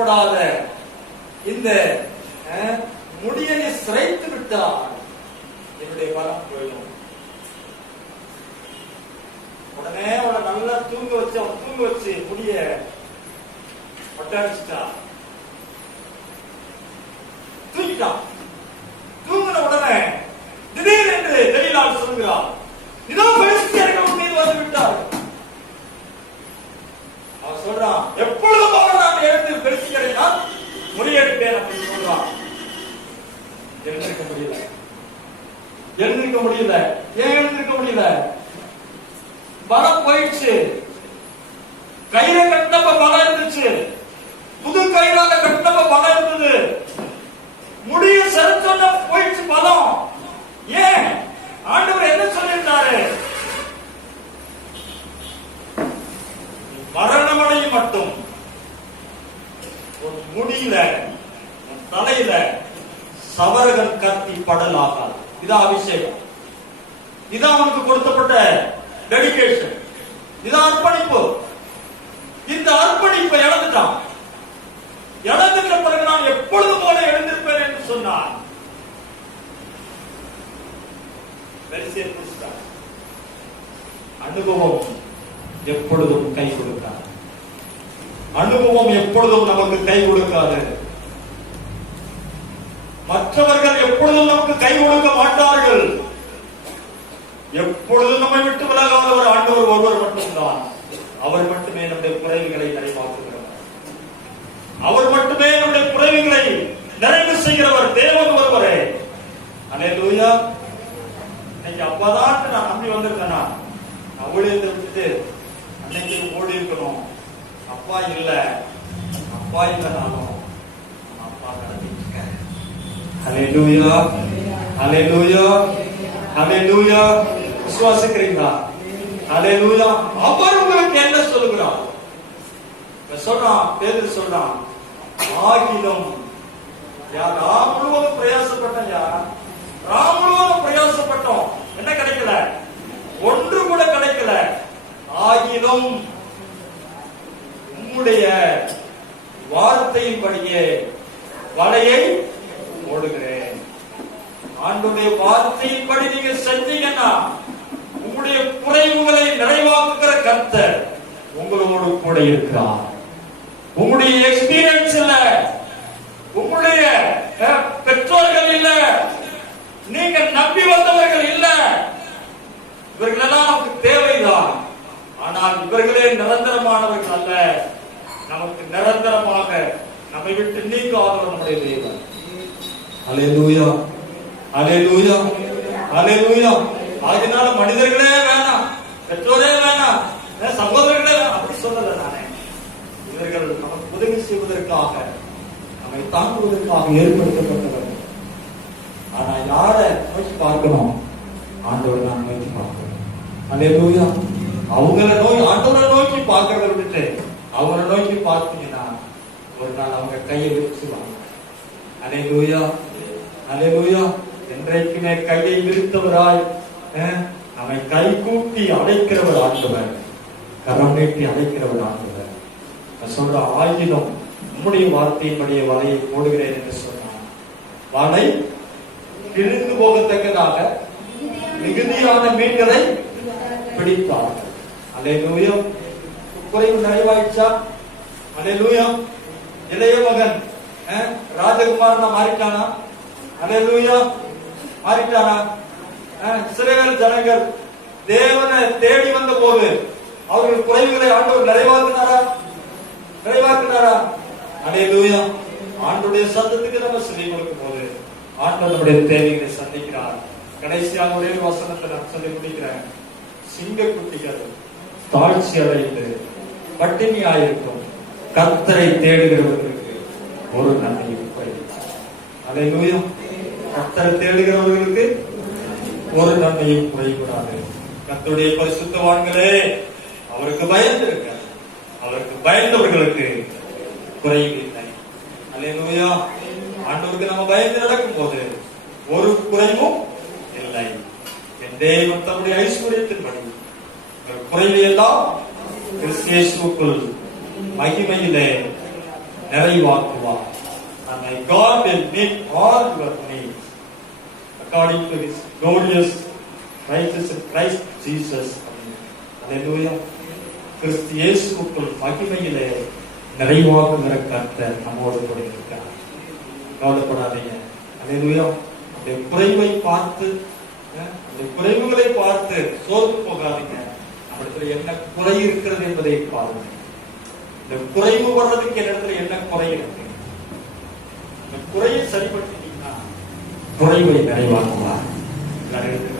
கொடுக்கப்படாத இந்த முடியை சிரைத்து விட்டால் என்னுடைய பலம் போயிடும். உடனே அவனை நல்லா தூங்க வச்சு முடிய பட்டாடிச்சுட்டா, தூங்கிட்டான். தூங்கின உடனே திடீர் என்று தெரியலால் சொல்கிறார், இதோ பெலிஸ்தியர்கள் மீது வந்து விட்டார். அவன் சொல்றான், எப்பொழுதும் நான் எழுந்து பெலிஸ்தியரை நான் முறியடிப்பேன் அப்படின்னு சொல்றான். எழுந்திருக்க முடியல. ஏன் எழுந்திருக்க முடியல? பலம் போயிடுச்சு. கயிற கட்டப்ப பலம் இருந்துச்சு, புது கயிறால கட்டப்ப பலம் இருந்தது. முடிய செலுத்தொன்ன போயிடுச்சு பலம். ஏன்? ஆண்டவர் என்ன சொல்லியிருந்தாரு? மரணமடை மட்டும் உன் முடியல, உன் தலையில சவரகன் கத்தி படலாகாது. இதான் அபிஷேகம். இதான் அவனுக்கு கொடுக்கப்பட்ட டெடிகேஷன். இதான் அர்ப்பணிப்பு. இந்த அர்ப்பணிப்பை இழந்துட்டான். இழந்துட்ட பிறகு நான் எப்பொழுதும் போல எழுந்திருப்பேன் என்று சொன்னான். அனுபவம் எப்பொழுதும் கை கொடுக்காது. அனுபவம் எப்பொழுதும் நமக்கு கை கொடுக்காது. மற்றவர்கள் எப்பொழுதும் நமக்கு கை கொடுக்க மாட்டார்கள். எப்பொழுதும் நம்மை விட்டு விலகாதவர் ஆண்டவர் ஒருவர் மட்டும்தான். அவர் மட்டுமே நம்முடைய குறைவுகளை நிறைவாக்குகிறவர். அவர் மட்டுமே நம்முடைய குறைவுகளை நிறைவு செய்கிறவர் தேவன் ஒருவரே. அல்லேலூயா. இன்னைக்கு அப்பதான் நான் நம்பி வந்திருக்கேனா? நான் ஊழியத்தை விட்டுட்டு அன்னைக்கு ஓடி இருக்கணும். அப்பா இல்லைனாலும் அப்பா நடத்திட்டு இருக்கேன். அல்லேலூயா, அல்லேலூயா, அல்லேலூயா. விசுவாசிக்கிறீங்களா? அல்லேலூயா. அவர் உங்களுக்கு என்ன சொல்லுகிறார்? சொல்றான், பேதுரு சொல்றான், ஆகிலும் ராம் முழுவதும் பிரயாசப்பட்டோம். என்ன கிடைக்கல? ஒன்று கூட கிடைக்கல. ஆகிலும் உம்முடைய வார்த்தையின்படியே வலையை ஓடுகிறேன். ஆண்டுடைய வார்த்தையின்படி நீங்க செஞ்சீங்கன்னா உங்களுடைய குறைவுகளை நிறைவாக்குகிற கர்த்தர் உங்களோடு கூட இருக்கிறார். உங்களுடைய எக்ஸ்பீரியன்ஸ் இல்ல, உங்களுடைய பெற்றோர்கள் இல்ல, நீங்க நம்பி வந்தவர்கள் இல்ல, இவர்கள் எல்லாம் நமக்கு தேவைதான். ஆனால் இவர்களே நிரந்தரமானவர்கள் அல்ல. நமக்கு நிரந்தரமாக நம்மை விட்டு நீங்காதவர் நம்முடைய தேவன். அல்லேலூயா, அல்லேலூயா, அல்லேலூயா. அதனால மனிதர்களே வேணாம், பெற்றோரே வேணாம், சகோதரர்களே அப்படி சொல்லல. நானே இவர்கள் நமக்கு உதவி செய்வதற்காக, நம்மை தாங்குவதற்காக ஏற்படுத்தப்பட்டவர்கள். ஆனா யாரை நோக்கி பார்க்கணும்? ஆண்டவரை நான் நோக்கி பார்க்கணும். அல்லேலூயா. ஆண்டவரை நோக்கி பார்க்கறத விட்டுட்டு அவரை நோக்கி பார்த்தீங்கன்னா ஒரு நாள் அவங்க கையை விரிச்சுவாங்க. அல்லேலூயா, அல்லேலூயா. என்றைக்குமே கையை விரித்தவராய் நம்மை கை கூட்டி அழைக்கிறவர் ஆண்டவர், கரம் நீட்டி அழைக்கிறவர் ஆண்டவர். சொல்ற ஆகிலும் நம்முடைய வார்த்தையினுடைய வலையை போடுகிறேன் என்று சொன்னார். வலை கிழிந்து போகத்தக்கதாக மிகுதியான மீன்களை பிடித்தார். அல்லேலூயா. குறைவு நிறைவாயிடுச்சா? அல்லேலூயா. இளைய மகன் ராஜகுமாரனா மாறிட்டானா? அல்லேலூயா. மாறிட்டானா? இஸ்ரவேல் ஜனங்கள் தேவனை தேடி வந்த போது அவர்கள் குறைவுகளை ஆண்டவர் நிறைவாக்குனாரா? அல்லேலூயா. ஆண்டவருடைய சத்தத்துக்கு நம்ம செவி கொடுக்கும் போது ஆண்டவர் நம்முடைய தேவைகளை சந்திக்கிறார். கடைசியாக ஒரே வசனத்தை நான் சொல்லி முடிக்கிறேன். சிங்க குட்டிகள் தாழ்ச்சி அடைந்து பட்டினியாயிருக்கும் கர்த்தரை தேடுகிறவர்களுக்கு ஒரு நன்மையும் குறைவில்லை. அல்லேலூயா. கர்த்தரை தேடுகிறவர்களுக்கு ஒரு நன்மையும் குறைக்கூடாது. கர்த்தருடைய பரிசுத்தவான்களே, அவருக்கு பயந்திருக்க, அவருக்கு பயந்தவர்களுக்கு குறைவு இல்லை. அல்லேலூயா. ஆண்டவருக்கு நம்ம பயந்து நடக்கும் போது ஒரு குறைவும் இல்லை. என் தேவன் தம்முடைய ஐஸ்வர்யத்தின்படி குறைவையெல்லாம் கிறிஸ்து இயேசுவுக்குள் மகிமையிலே நிறைவாக்குவார். And my God will meet all your needs according to His glorious righteous in Christ Jesus. Hallelujah. கிறிஸ்து இயேசுவுக்குள் மகிமையிலே நிறைவாக்குகிற கர்த்தர் நம்மோடு கூட இருக்கிறார். கவலைப்படாதீங்க. ஹல்லேலூயா. அந்த குறைவை பார்த்து, அந்த குறைவுகளை பார்த்து சோர்ந்து போகாதீங்க. நம்மிடத்துல என்ன குறை இருக்கிறது என்பதை பாருங்க. இந்த குறைவு வர்றதுக்கு என்னிடத்துல என்ன குறை இருக்கு, இந்த குறையை சரிபடுத்திட்டீங்கன்னா குறைவை நிறைவாக்குவார். எல்லாரும் எடுத்துக்கலாம்.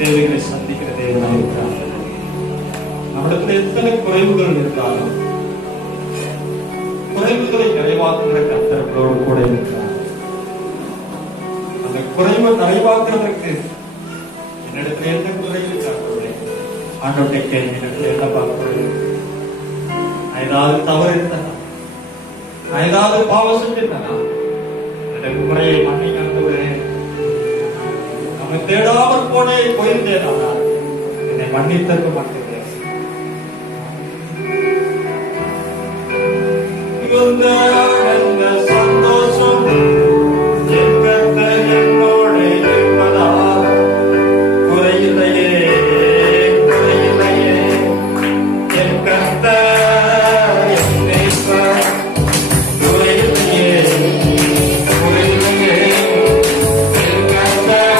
தேவைகளை சந்திக்கிற தேவனாக இருக்கிறார். நம்மிடத்தில் எத்தனை குறைவுகள் இருந்தாலும் குறைவுகளை நிறைவாக்குகிற கர்த்தர்களோடு கூட இருக்கிறார். அந்த குறைவை நிறைவாக்குறதற்கு என்னிடத்துல என்ன குறை இருக்காங்களே ஆண்டவருடைய கேள்வி, என்னிடத்துல என்ன பார்க்க, நான் ஏதாவது தவறு இருந்தேனா, நான் ஏதாவது பாவம் செஞ்சிருந்தேனா, என்னுடைய குறையை மன்னிக்க தேடாமல் போயிருந்தேன், என்னை மன்னித்திருக்க மாட்டேன். சந்தோஷம் என்னோட இருப்பதால் குறையில்லையே, குறையில்லையே என் கர்த்தர் என்னை குறையில்லையே, குறையில்லையே என் கர்த்தர்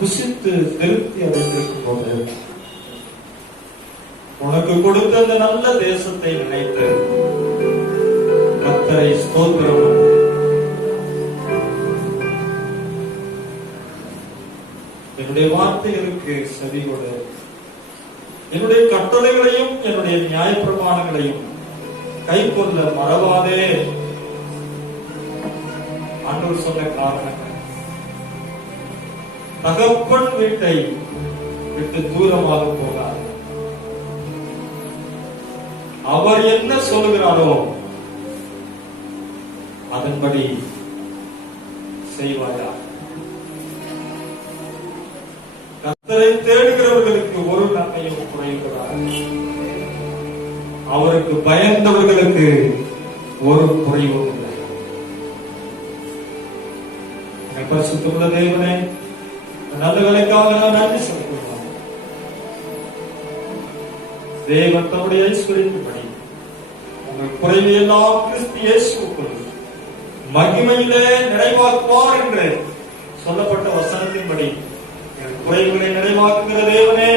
புசித்து திருப்தி அடைந்திருக்கும் போது உனக்கு கொடுத்த அந்த நல்ல தேசத்தை நினைத்து கர்த்தரை ஸ்தோத்திரம் பண்ணு. என்னுடைய வார்த்தைகளுக்கு செவி கொடு. என்னுடைய கட்டளைகளையும் என்னுடைய நியாயப்பிரமாணங்களையும் கைக்கொள்ள மறவாதே. ஆண்டவர் சொன்ன காரணங்கள், தகப்பன் வீட்டை விட்டு தூரமாக போகாது. அவர் என்ன சொல்லுகிறாரோ அதன்படி செய்வாயா. கர்த்தரை தேடுகிறவர்களுக்கு ஒரு நன்மையும் குறைவுகிறார். அவருக்கு பயந்தவர்களுக்கு ஒரு குறைவும் இல்லை. பரிசுத்தமுள்ள தேவனே, நல்ல வேலைக்காக நான் நன்றி சொல்கிறோம். தேவன் தம்முடைய ஐஸ்வரியத்தின்படி உங்கள் குறைவையெல்லாம் கிறிஸ்து இயேசுவுக்குள் மகிமையிலே நிறைவாக்குவார் என்று சொல்லப்பட்ட வசனத்தின்படி எங்கள் குறைவுகளை நிறைவாக்குகிற தேவனே,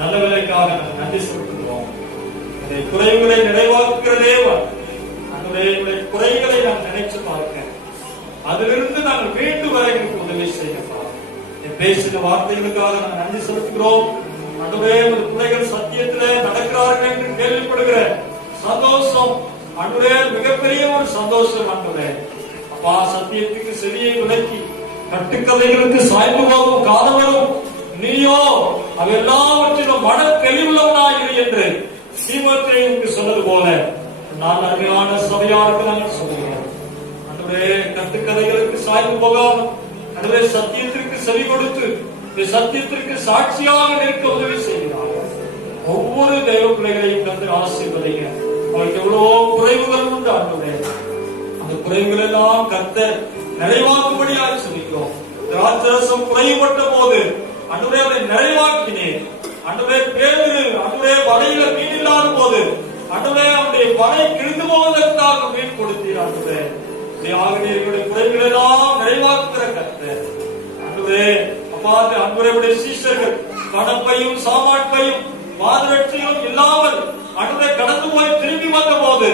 நல்ல வேலைக்காக நாங்கள் நன்றி செலுத்துகிறோம். குறைவுகளை நிறைவாக்குகிற தேவன், அந்த குறைகளை நாம் நினைச்சு பார்க்க, அதிலிருந்து நாங்கள் மீண்டும் வரை எங்களுக்கு உதவி செய்யலாம். பேசின வார்த்தைகளுக்காக நாங்கள் நன்றி செலுத்துகிறோம். அன்றுவே பிள்ளைகள் சத்தியத்திலே நடக்கிறார்கள் என்று கேள்விப்படுகிற சந்தோஷம் அன்றுவே மிகப்பெரிய ஒரு சந்தோஷம். அன்றுவே அப்பா, சத்தியத்துக்கு செவியை விலக்கி கட்டுக்கதைகளுக்கு சாய்ந்து போகும் காதவரும் நீயோ அவையெல்லாவற்றிலும் மன தெளிவுள்ளவனாயிரு என்று தீமோத்தேயுவுக்கு சொன்னது போல நான் அருமையான சபையாருக்கு நாங்கள் சொல்கிறோம். அன்றுவே கட்டுக்கதைகளுக்கு சாய்ந்து போகாமல் அதுவே சத்தியத்திற்கு செவி கொடுத்து சத்தியத்திற்கு சாட்சியாக நிற்க உதவி செய்கிறார்கள். ஒவ்வொரு தெய்வ பிள்ளைகளையும் கண்டு ஆசீர்வதிங்க. அவருக்கு எவ்வளவோ குறைவுகள் உண்டு ஆண்டவரே, அந்த குறைவுகள் எல்லாம் கர்த்தர் நிறைவாக்கும்படியாக சொல்லிக்கிறோம். திராட்சரசம் குறைபட்ட போது ஆண்டவரே அதை நிறைவாக்கினேன். ஆண்டவரே பேதுரு ஆண்டவரே வலையில மீன் இல்லாத போது ஆண்டவரே அவருடைய வலை கிழிந்து போவதற்காக மீன் கொடுத்தீர். ஆண்டவரே ஆகியோருடைய குறைகள் எல்லாம் நிறைவாக்குகிற கர்த்தர். ஆண்டவரே அப்பா, அன்புடைய சீஷர்கள் கடப்பையும் சாமாட்பையும் பாதரட்சியும் இல்லாமல் ஆண்டவரே கடந்து போய் திரும்பி வந்த போது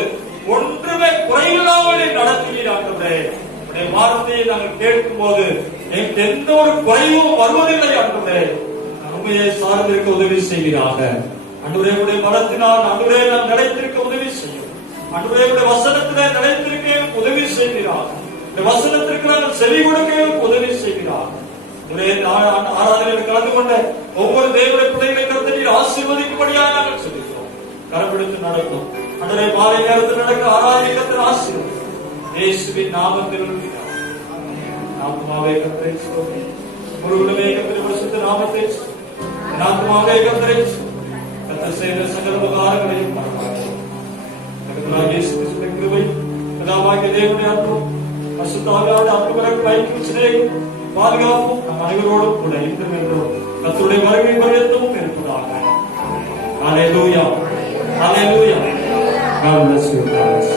ஒன்றுமே குறையில்லாமல் நடத்தினீர். ஆண்டவரே உடைய வார்த்தையை நாங்கள் கேட்கும் போது எங்களுக்கு எந்த ஒரு குறைவும் வருவதில்லை. ஆண்டவரே உண்மையை சார்ந்திருக்க உதவி செய்கிறாக. ஆண்டவரே உடைய மரத்தினால் ஆண்டவரே நாம் நிலைத்திருக்க உதவி செய்யும். ஆண்டவரே உடைய வசனத்திலே நிலைத்திருக்க உதவி செய்கிறார். இந்த வசனத்திற்கு நாங்கள் செவி கொடுக்க உதவி செய்கிறார். ஆராதனையில் கலந்து கொண்ட ஒவ்வொரு தேவனுடைய பிள்ளைகளை கர்த்தர் ஆசீர்வதிக்கும்படியாக நாங்கள் சொல்லிக்கிறோம். கரப்பிடித்து நடக்கும் அன்றைய மாலை நேரத்தில் நடக்கிற ஆராதனை கர்த்தர் ஆசீர்வதி இயேசுவின் நாமத்தில் நாமமாவே கர்த்தரை முருகனவே கர்த்தரை பரிசுத்த நாமத்தை நாமமாவே கர்த்தரை கர்த்தர் செய்த சகல உபகாரங்களையும் கிருபை பிதாவாகிய தேவனுடைய அன்பும் பரிசுத்தாவியானவருடைய அன்புகளுக்கு ஐக்கியம் சிநேகம் பாதுகாப்பும் நம் அனைவரோடும் கூட இன்றும் என்றும் கர்த்தருடைய வருகை பரியந்தமும் இருப்பதாக. ஹல்லேலூயா, ஹல்லேலூயா. God bless you guys.